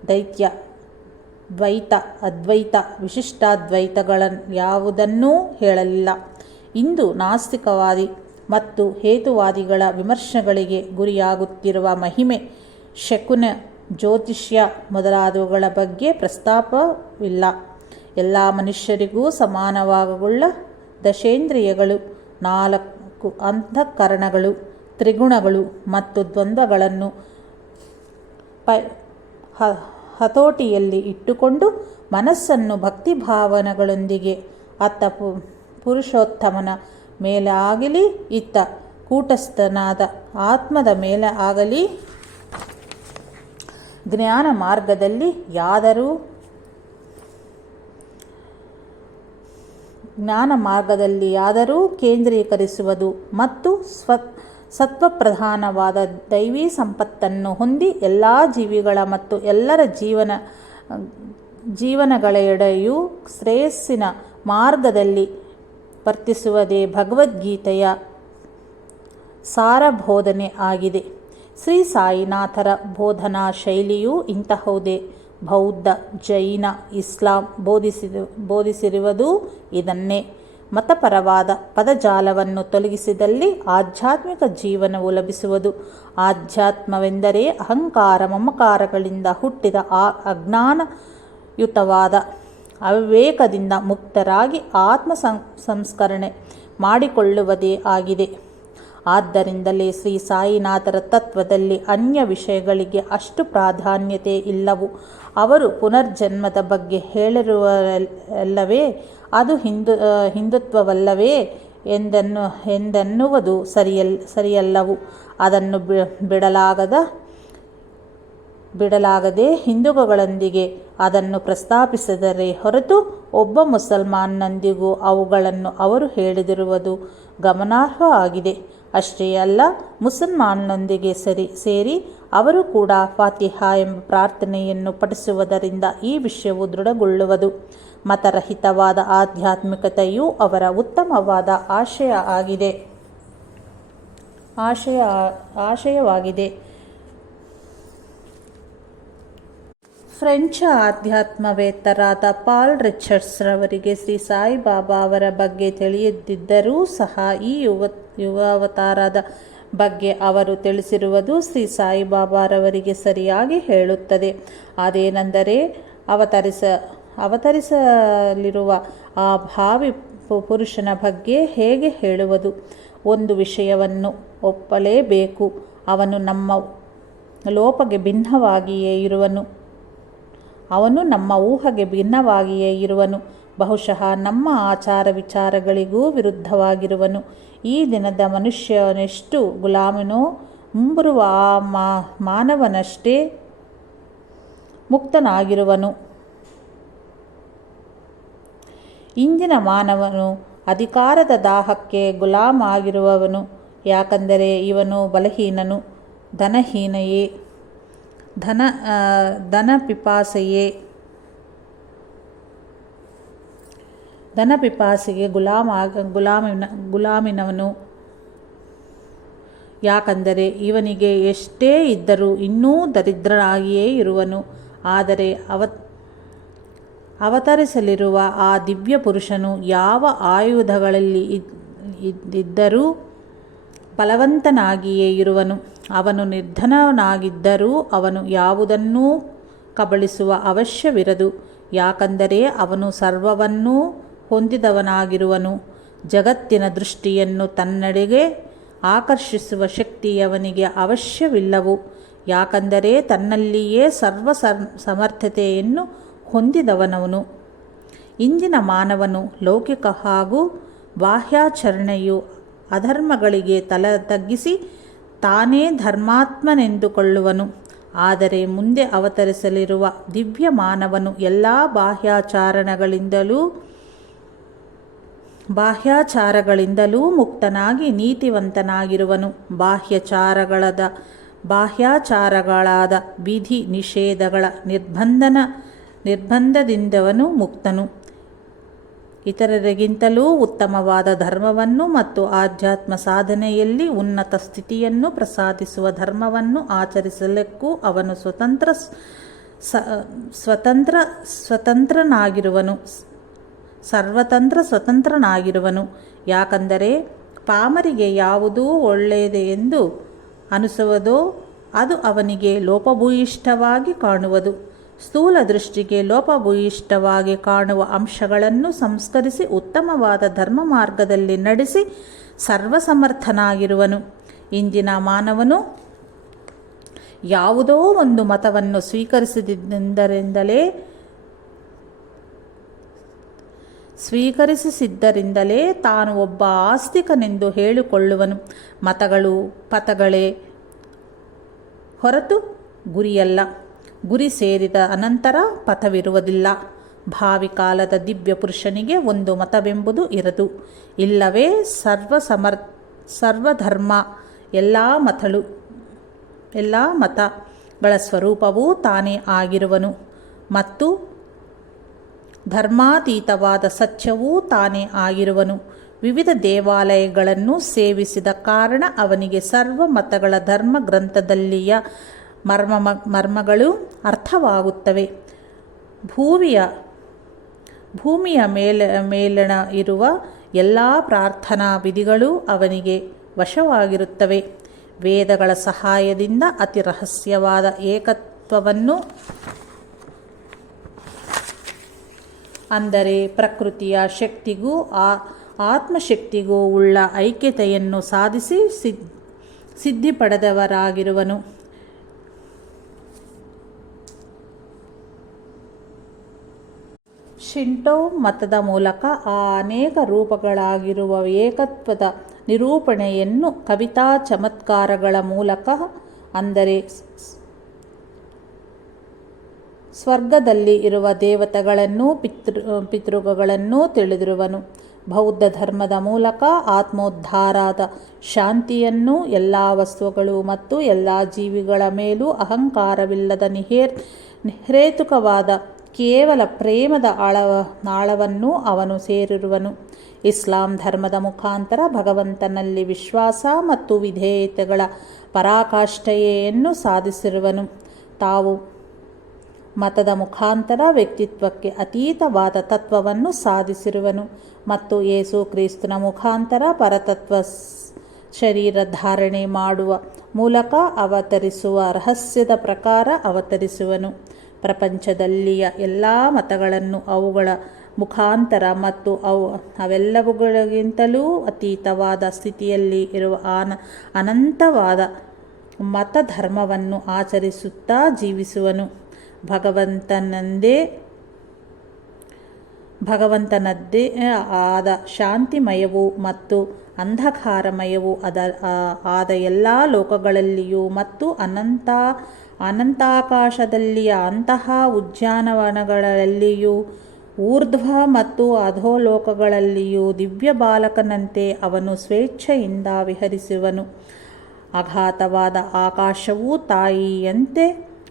ದೈತ್ಯ, ದ್ವೈತ, ಅದ್ವೈತ, ವಿಶಿಷ್ಟಾದ್ವೈತಗಳನ್ಯಾವುದನ್ನೂ ಹೇಳಲಿಲ್ಲ. ಇಂದು ನಾಸ್ತಿಕವಾದಿ ಮತ್ತು ಹೇತುವಾದಿಗಳ ವಿಮರ್ಶೆಗಳಿಗೆ ಗುರಿಯಾಗುತ್ತಿರುವ ಮಹಿಮೆ, ಶಕುನ, ಜ್ಯೋತಿಷ್ಯ ಮೊದಲಾದವುಗಳ ಬಗ್ಗೆ ಪ್ರಸ್ತಾಪವಿಲ್ಲ. ಎಲ್ಲ ಮನುಷ್ಯರಿಗೂ ಸಮಾನವಾಗುಳ್ಳ ದಶೇಂದ್ರಿಯಗಳು, 4 ಅಂತಃಕರಣಗಳು, ತ್ರಿಗುಣಗಳು ಮತ್ತು ದ್ವಂದ್ವಗಳನ್ನು ಹತೋಟಿಯಲ್ಲಿ ಇಟ್ಟುಕೊಂಡು ಮನಸ್ಸನ್ನು ಭಕ್ತಿಭಾವನೆಗಳೊಂದಿಗೆ ಅತ್ತ ಪುರುಷೋತ್ತಮನ ಮೇಲೆ ಆಗಲಿ ಇತ್ತ ಕೂಟಸ್ಥನಾದ ಆತ್ಮದ ಮೇಲೆ ಆಗಲಿ ಜ್ಞಾನ ಮಾರ್ಗದಲ್ಲಿಯಾದರೂ ಕೇಂದ್ರೀಕರಿಸುವುದು ಮತ್ತು ಸತ್ವಪ್ರಧಾನವಾದ ದೈವೀ ಸಂಪತ್ತನ್ನು ಹೊಂದಿ ಎಲ್ಲ ಜೀವಿಗಳ ಮತ್ತು ಎಲ್ಲರ ಜೀವನಗಳೆಡೆಯೂ ಶ್ರೇಯಸ್ಸಿನ ಮಾರ್ಗದಲ್ಲಿ ವರ್ತಿಸುವುದೇ ಭಗವದ್ಗೀತೆಯ ಸಾರಬೋಧನೆ ಆಗಿದೆ. ಶ್ರೀ ಸಾಯಿನಾಥರ ಬೋಧನಾ ಶೈಲಿಯೂ ಇಂತಹುದೇ. ಬೌದ್ಧ, ಜೈನ, ಇಸ್ಲಾಂ ಬೋಧಿಸಿರುವುದೂ ಇದನ್ನೇ. ಮತಪರವಾದ ಪದಜಾಲವನ್ನು ತೊಲಗಿಸಿದಲ್ಲಿ ಆಧ್ಯಾತ್ಮಿಕ ಜೀವನವು ಲಭಿಸುವುದು. ಆಧ್ಯಾತ್ಮವೆಂದರೆ ಅಹಂಕಾರ ಮಮಕಾರಗಳಿಂದ ಹುಟ್ಟಿದ ಅಜ್ಞಾನಯುತವಾದ ಅವಿವೇಕದಿಂದ ಮುಕ್ತರಾಗಿ ಆತ್ಮ ಸಂಸ್ಕರಣೆ ಮಾಡಿಕೊಳ್ಳುವುದೇ ಆಗಿದೆ. ಆದ್ದರಿಂದಲೇ ಶ್ರೀ ಸಾಯಿನಾಥರ ತತ್ವದಲ್ಲಿ ಅನ್ಯ ವಿಷಯಗಳಿಗೆ ಅಷ್ಟು ಪ್ರಾಧಾನ್ಯತೆ ಇಲ್ಲವು. ಅವರು ಪುನರ್ಜನ್ಮದ ಬಗ್ಗೆ ಹೇಳಿರುವಲ್ಲವೇ, ಅದು ಹಿಂದುತ್ವವಲ್ಲವೇ ಎಂದೆನ್ನುವುದು ಸರಿಯಲ್ಲವು. ಅದನ್ನು ಬಿಡಲಾಗದೆ ಹಿಂದೂಗಳೊಂದಿಗೆ ಅದನ್ನು ಪ್ರಸ್ತಾಪಿಸಿದರೆ ಹೊರತು ಒಬ್ಬ ಮುಸಲ್ಮಾನನೊಂದಿಗೂ ಅವುಗಳನ್ನು ಅವರು ಹೇಳಿದಿರುವುದು ಗಮನಾರ್ಹ ಆಗಿದೆ. ಅಷ್ಟೇ ಅಲ್ಲ, ಮುಸಲ್ಮಾನನೊಂದಿಗೆ ಸೇರಿ ಅವರು ಕೂಡ ಫಾತಿಹಾ ಎಂಬ ಪ್ರಾರ್ಥನೆಯನ್ನು ಪಠಿಸುವುದರಿಂದ ಈ ವಿಷಯವು ದೃಢಗೊಳ್ಳುವುದು. ಮತರಹಿತವಾದ ಆಧ್ಯಾತ್ಮಿಕತೆಯು ಅವರ ಉತ್ತಮವಾದ ಆಶಯವಾಗಿದೆ. ಫ್ರೆಂಚ್ ಆಧ್ಯಾತ್ಮವೇತ್ತರಾದ ಪಾಲ್ ರಿಚರ್ಡ್ಸ್ ರವರಿಗೆ ಶ್ರೀ ಸಾಯಿಬಾಬಾ ಅವರ ಬಗ್ಗೆ ತಿಳಿಯದಿದ್ದರೂ ಸಹ ಈ ಯುಗಾವತಾರದ ಬಗ್ಗೆ ಅವರು ತಿಳಿಸಿರುವುದು ಶ್ರೀ ಸಾಯಿಬಾಬಾರವರಿಗೆ ಸರಿಯಾಗಿ ಹೇಳುತ್ತದೆ. ಅದೇನೆಂದರೆ, ಅವತರಿಸಲಿರುವ ಆ ಭಾವಿ ಪುರುಷನ ಬಗ್ಗೆ ಹೇಗೆ ಹೇಳುವುದು? ಒಂದು ವಿಷಯವನ್ನು ಒಪ್ಪಲೇಬೇಕು, ಅವನು ನಮ್ಮ ಲೋಪಗೆ ಭಿನ್ನವಾಗಿಯೇ ಇರುವನು. ಅವನು ನಮ್ಮ ಊಹೆಗೆ ಭಿನ್ನವಾಗಿಯೇ ಇರುವನು. ಬಹುಶಃ ನಮ್ಮ ಆಚಾರ ವಿಚಾರಗಳಿಗೂ ವಿರುದ್ಧವಾಗಿರುವನು. ಈ ದಿನದ ಮನುಷ್ಯನೆಷ್ಟು ಗುಲಾಮನೋ ಮುಂಬರುವ ಆ ಮಾನವನಷ್ಟೇ ಮುಕ್ತನಾಗಿರುವನು. ಇಂದಿನ ಮಾನವನು ಅಧಿಕಾರದ ದಾಹಕ್ಕೆ ಗುಲಾಮ ಆಗಿರುವವನು. ಯಾಕಂದರೆ ಇವನು ಬಲಹೀನನು, ಧನಪಿಪಾಸಿಗೆ ಗುಲಾಮಿನವನು. ಯಾಕಂದರೆ ಇವನಿಗೆ ಎಷ್ಟೇ ಇದ್ದರೂ ಇನ್ನೂ ದರಿದ್ರನಾಗಿಯೇ ಇರುವನು. ಆದರೆ ಅವತರಿಸಲಿರುವ ಆ ದಿವ್ಯ ಪುರುಷನು ಯಾವ ಆಯುಧಗಳಲ್ಲಿ ಇದ್ದರೂ ಬಲವಂತನಾಗಿಯೇ ಇರುವನು. ಅವನು ನಿರ್ಧನನಾಗಿದ್ದರೂ ಅವನು ಯಾವುದನ್ನೂ ಕಬಳಿಸುವ ಅವಶ್ಯವಿರದು. ಯಾಕಂದರೆ ಅವನು ಸರ್ವವನ್ನೂ ಹೊಂದಿದವನಾಗಿರುವನು. ಜಗತ್ತಿನ ದೃಷ್ಟಿಯನ್ನು ತನ್ನೆಡೆಗೆ ಆಕರ್ಷಿಸುವ ಶಕ್ತಿಯವನಿಗೆ ಅವಶ್ಯವಿಲ್ಲವು. ಯಾಕಂದರೆ ತನ್ನಲ್ಲಿಯೇ ಸರ್ವ ಸಮರ್ಥತೆಯನ್ನು ಹೊಂದಿದವನವನು. ಇಂದಿನ ಮಾನವನು ಲೌಕಿಕ ಹಾಗೂ ಬಾಹ್ಯಾಚರಣೆಯು ಅಧರ್ಮಗಳಿಗೆ ತಲೆ ತಗ್ಗಿಸಿ ತಾನೇ ಧರ್ಮಾತ್ಮನೆಂದುಕೊಳ್ಳುವನು. ಆದರೆ ಮುಂದೆ ಅವತರಿಸಲಿರುವ ದಿವ್ಯ ಮಾನವನು ಎಲ್ಲ ಬಾಹ್ಯಾಚಾರಗಳಿಂದಲೂ ಮುಕ್ತನಾಗಿ ನೀತಿವಂತನಾಗಿರುವನು. ಬಾಹ್ಯಾಚಾರಗಳಾದ ವಿಧಿ ನಿಷೇಧಗಳ ನಿರ್ಬಂಧದಿಂದವನು ಮುಕ್ತನು. ಇತರರಿಗಿಂತಲೂ ಉತ್ತಮವಾದ ಧರ್ಮವನ್ನು ಮತ್ತು ಆಧ್ಯಾತ್ಮ ಸಾಧನೆಯಲ್ಲಿ ಉನ್ನತ ಸ್ಥಿತಿಯನ್ನು ಪ್ರಸಾದಿಸುವ ಧರ್ಮವನ್ನು ಆಚರಿಸಲಿಕ್ಕೂ ಅವನು ಸ್ವತಂತ್ರನಾಗಿರುವನು. ಯಾಕಂದರೆ ಪಾಮರಿಗೆ ಯಾವುದು ಒಳ್ಳೆಯದೆಂದು ಅನಿಸುವುದೋ ಅದು ಅವನಿಗೆ ಲೋಪಭೂಯಿಷ್ಠವಾಗಿ ಕಾಣುವುದು. ಸ್ಥೂಲ ದೃಷ್ಟಿಗೆ ಲೋಪಭೂಯಿಷ್ಠವಾಗಿ ಕಾಣುವ ಅಂಶಗಳನ್ನು ಸಂಸ್ಕರಿಸಿ ಉತ್ತಮವಾದ ಧರ್ಮ ಮಾರ್ಗದಲ್ಲಿ ನಡೆಸಿ ಸರ್ವಸಮರ್ಥನಾಗಿರುವನು. ಇಂದಿನ ಮಾನವನು ಯಾವುದೋ ಒಂದು ಮತವನ್ನು ಸ್ವೀಕರಿಸಿದ್ದರಿಂದಲೇ ತಾನು ಒಬ್ಬ ಆಸ್ತಿಕನೆಂದು ಹೇಳಿಕೊಳ್ಳುವನು. ಮತಗಳು ಪಥಗಳೇ ಹೊರತು ಗುರಿಯಲ್ಲ. ಗುರಿ ಸೇರಿದ ಅನಂತರ ಪಥವಿರುವುದಿಲ್ಲ. ಭಾವಿ ಕಾಲದ ದಿವ್ಯ ಪುರುಷನಿಗೆ ಒಂದು ಮತವೆಂಬುದು ಇರದು. ಇಲ್ಲವೇ ಸರ್ವಧರ್ಮ ಎಲ್ಲ ಮತಗಳ ಸ್ವರೂಪವೂ ತಾನೇ ಆಗಿರುವನು ಮತ್ತು ಧರ್ಮಾತೀತವಾದ ಸತ್ಯವೂ ತಾನೇ ಆಗಿರುವನು. ವಿವಿಧ ದೇವಾಲಯಗಳನ್ನು ಸೇವಿಸಿದ ಕಾರಣ ಅವನಿಗೆ ಸರ್ವ ಮತಗಳ ಧರ್ಮ ಗ್ರಂಥದಲ್ಲಿಯ ಮರ್ಮಗಳು ಅರ್ಥವಾಗುತ್ತವೆ. ಭೂಮಿಯ ಮೇಲಣ ಇರುವ ಎಲ್ಲ ಪ್ರಾರ್ಥನಾ ವಿಧಿಗಳೂ ಅವನಿಗೆ ವಶವಾಗಿರುತ್ತವೆ. ವೇದಗಳ ಸಹಾಯದಿಂದ ಅತಿ ರಹಸ್ಯವಾದ ಏಕತ್ವವನ್ನು, ಅಂದರೆ ಪ್ರಕೃತಿಯ ಶಕ್ತಿಗೂ ಆತ್ಮಶಕ್ತಿಗೂ ಉಳ್ಳ ಐಕ್ಯತೆಯನ್ನು ಸಾಧಿಸಿ ಸಿದ್ಧಿ ಪಡೆದವರಾಗಿರುವನು. ಶಿಂಟೋ ಮತದ ಮೂಲಕ ಆ ಅನೇಕ ರೂಪಗಳಾಗಿರುವ ಏಕತ್ವದ ನಿರೂಪಣೆಯನ್ನು ಕವಿತಾ ಚಮತ್ಕಾರಗಳ ಮೂಲಕ, ಅಂದರೆ ಸ್ವರ್ಗದಲ್ಲಿ ಇರುವ ದೇವತೆಗಳನ್ನೂ ಪಿತೃಗಳನ್ನು ತಿಳಿದಿರುವನು. ಬೌದ್ಧ ಧರ್ಮದ ಮೂಲಕ ಆತ್ಮೋದ್ಧಾರದ ಶಾಂತಿಯನ್ನು, ಎಲ್ಲ ವಸ್ತುಗಳು ಮತ್ತು ಎಲ್ಲ ಜೀವಿಗಳ ಮೇಲೂ ಅಹಂಕಾರವಿಲ್ಲದ ನಿಹೇತುಕವಾದ ಕೇವಲ ಪ್ರೇಮದ ಆಳವನ್ನು ಅವನು ಸೇರಿರುವನು. ಇಸ್ಲಾಂ ಧರ್ಮದ ಮುಖಾಂತರ ಭಗವಂತನಲ್ಲಿ ವಿಶ್ವಾಸ ಮತ್ತು ವಿಧೇಯತೆಗಳ ಪರಾಕಾಷ್ಠೆಯನ್ನು ಸಾಧಿಸಿರುವನು. ತಾವು ಮತದ ಮುಖಾಂತರ ವ್ಯಕ್ತಿತ್ವಕ್ಕೆ ಅತೀತವಾದ ತತ್ವವನ್ನು ಸಾಧಿಸಿರುವನು ಮತ್ತು ಯೇಸು ಕ್ರಿಸ್ತನ ಮುಖಾಂತರ ಪರತತ್ವ ಶರೀರ ಧಾರಣೆ ಮಾಡುವ ಮೂಲಕ ಅವತರಿಸುವ ರಹಸ್ಯದ ಪ್ರಕಾರ ಅವತರಿಸುವನು. ಪ್ರಪಂಚದಲ್ಲಿಯ ಎಲ್ಲ ಮತಗಳನ್ನು ಅವುಗಳ ಮುಖಾಂತರ ಮತ್ತು ಅವೆಲ್ಲವುಗಳಿಗಿಂತಲೂ ಅತೀತವಾದ ಸ್ಥಿತಿಯಲ್ಲಿ ಇರುವ ಅನಂತವಾದ ಮತಧರ್ಮವನ್ನು ಆಚರಿಸುತ್ತಾ ಜೀವಿಸುವನು. ಭಗವಂತನದ್ದೇ ಆದ ಶಾಂತಿಮಯವೂ ಮತ್ತು ಅಂಧಕಾರಮಯವೂ ಆದ ಎಲ್ಲ ಲೋಕಗಳಲ್ಲಿಯೂ ಮತ್ತು ಅನಂತಾಕಾಶದಲ್ಲಿಯ ಅಂತಹ ಉದ್ಯಾನವನಗಳಲ್ಲಿಯೂ ಊರ್ಧ್ವ ಮತ್ತು ಅಧೋಲೋಕಗಳಲ್ಲಿಯೂ ದಿವ್ಯ ಬಾಲಕನಂತೆ ಅವನು ಸ್ವೇಚ್ಛೆಯಿಂದ ವಿಹರಿಸುವನು. ಅಗಾಧವಾದ ಆಕಾಶವು ತಾಯಿಯಂತೆ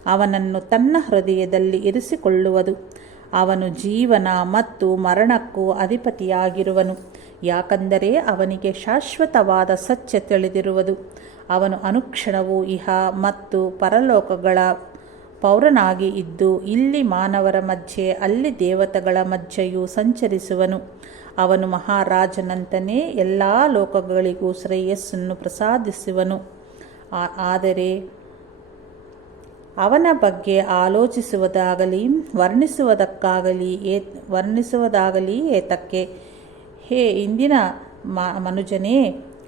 ಅವನನ್ನು ತನ್ನ ಹೃದಯದಲ್ಲಿ ಇರಿಸಿಕೊಳ್ಳುವುದು. ಅವನು ಜೀವನ ಮತ್ತು ಮರಣಕ್ಕೂ ಅಧಿಪತಿಯಾಗಿರುವನು, ಯಾಕಂದರೆ ಅವನಿಗೆ ಶಾಶ್ವತವಾದ ಸತ್ಯ ತಿಳಿದಿರುವುದು. ಅವನು ಅನುಕ್ಷಣವೂ ಇಹ ಮತ್ತು ಪರಲೋಕಗಳ ಪೌರನಾಗಿ ಇದ್ದು, ಇಲ್ಲಿ ಮಾನವರ ಮಧ್ಯೆ ಅಲ್ಲಿ ದೇವತೆಗಳ ಮಧ್ಯೆಯೂ ಸಂಚರಿಸುವನು. ಅವನು ಮಹಾರಾಜನಂತನೇ ಎಲ್ಲ ಲೋಕಗಳಿಗೂ ಶ್ರೇಯಸ್ಸನ್ನು ಪ್ರಸಾದಿಸುವನು. ಆದರೆ ಅವನ ಬಗ್ಗೆ ಆಲೋಚಿಸುವುದಾಗಲಿ ವರ್ಣಿಸುವುದಾಗಲಿ ಏತಕ್ಕೆ? ಹೇ ಇಂದಿನ ಮನುಜನೇ,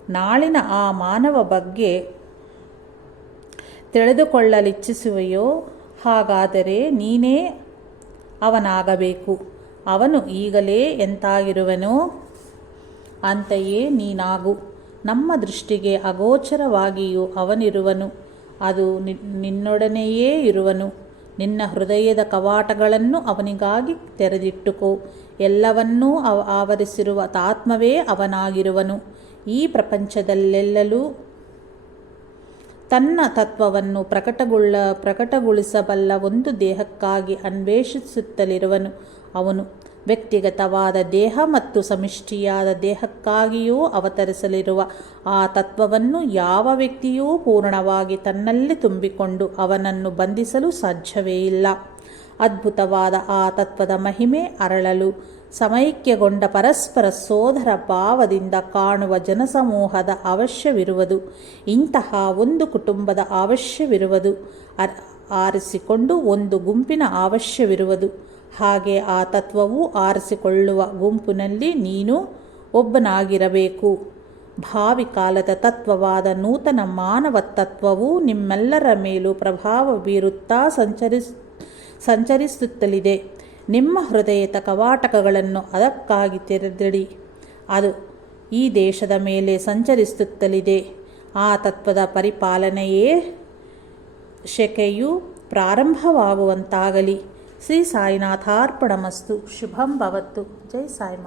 ನಾಳಿನ ಆ ಮಾನವ ಬಗ್ಗೆ ತಿಳಿದುಕೊಳ್ಳಲಿಚ್ಛಿಸುವೆಯೋ? ಹಾಗಾದರೆ ನೀನೇ ಅವನಾಗಬೇಕು. ಅವನು ಈಗಲೇ ಎಂತಾಗಿರುವನೋ ಅಂತೆಯೇ ನೀನಾಗು. ನಮ್ಮ ದೃಷ್ಟಿಗೆ ಅಗೋಚರವಾಗಿಯೂ ಅವನಿರುವನು. ಅದು ನಿನ್ನೊಡನೆಯೇ ಇರುವನು. ನಿನ್ನ ಹೃದಯದ ಕವಾಟಗಳನ್ನು ಅವನಿಗಾಗಿ ತೆರೆದಿಟ್ಟುಕೋ. ಎಲ್ಲವನ್ನೂ ಆವರಿಸಿರುವ ಆತ್ಮವೇ ಅವನಾಗಿರುವನು. ಈ ಪ್ರಪಂಚದಲ್ಲೆಲ್ಲೂ ತನ್ನ ತತ್ವವನ್ನು ಪ್ರಕಟಗೊಳಿಸಬಲ್ಲ ಒಂದು ದೇಹಕ್ಕಾಗಿ ಅನ್ವೇಷಿಸುತ್ತಲಿರುವನು. ಅವನು ವ್ಯಕ್ತಿಗತವಾದ ದೇಹ ಮತ್ತು ಸಮಿಷ್ಟಿಯಾದ ದೇಹಕ್ಕಾಗಿಯೂ ಅವತರಿಸಲಿರುವ ಆ ತತ್ವವನ್ನು ಯಾವ ವ್ಯಕ್ತಿಯೂ ಪೂರ್ಣವಾಗಿ ತನ್ನಲ್ಲಿ ತುಂಬಿಕೊಂಡು ಅವನನ್ನು ಬಂಧಿಸಲು ಸಾಧ್ಯವೇ ಇಲ್ಲ. ಅದ್ಭುತವಾದ ಆ ತತ್ವದ ಮಹಿಮೆ ಅರಳಲು ಸಮೈಕ್ಯಗೊಂಡ ಪರಸ್ಪರ ಸೋದರ ಭಾವದಿಂದ ಕಾಣುವ ಜನಸಮೂಹದ ಅವಶ್ಯವಿರುವುದು. ಇಂತಹ ಒಂದು ಕುಟುಂಬದ ಅವಶ್ಯವಿರುವುದು. ಆರಿಸಿಕೊಂಡು ಒಂದು ಗುಂಪಿನ ಅವಶ್ಯವಿರುವುದು. ಹಾಗೆ ಆ ತತ್ವವು ಆರಿಸಿಕೊಳ್ಳುವ ಗುಂಪಿನಲ್ಲಿ ನೀನು ಒಬ್ಬನಾಗಿರಬೇಕು. ಭಾವಿ ಕಾಲದ ತತ್ವವಾದ ನೂತನ ಮಾನವ ತತ್ವವು ನಿಮ್ಮೆಲ್ಲರ ಮೇಲೂ ಪ್ರಭಾವ ಬೀರುತ್ತಾ ಸಂಚರಿಸುತ್ತಲಿದೆ. ನಿಮ್ಮ ಹೃದಯದ ಕವಾಟಗಳನ್ನು ಅದಕ್ಕಾಗಿ ತೆರೆದಿಡಿ. ಅದು ಈ ದೇಶದ ಮೇಲೆ ಸಂಚರಿಸುತ್ತಲಿದೆ. ಆ ತತ್ವದ ಪರಿಪಾಲನೆಯೇ ಶಕೆಯು ಪ್ರಾರಂಭವಾಗುವಂತಾಗಲಿ. ಶ್ರೀ ಸಾಯಿನಾಥಾರ್ಪಣಮಸ್ತು. ಶುಭಂ ಭವತ್ತು. ಜೈ ಸಾಯಿನಾಥ್.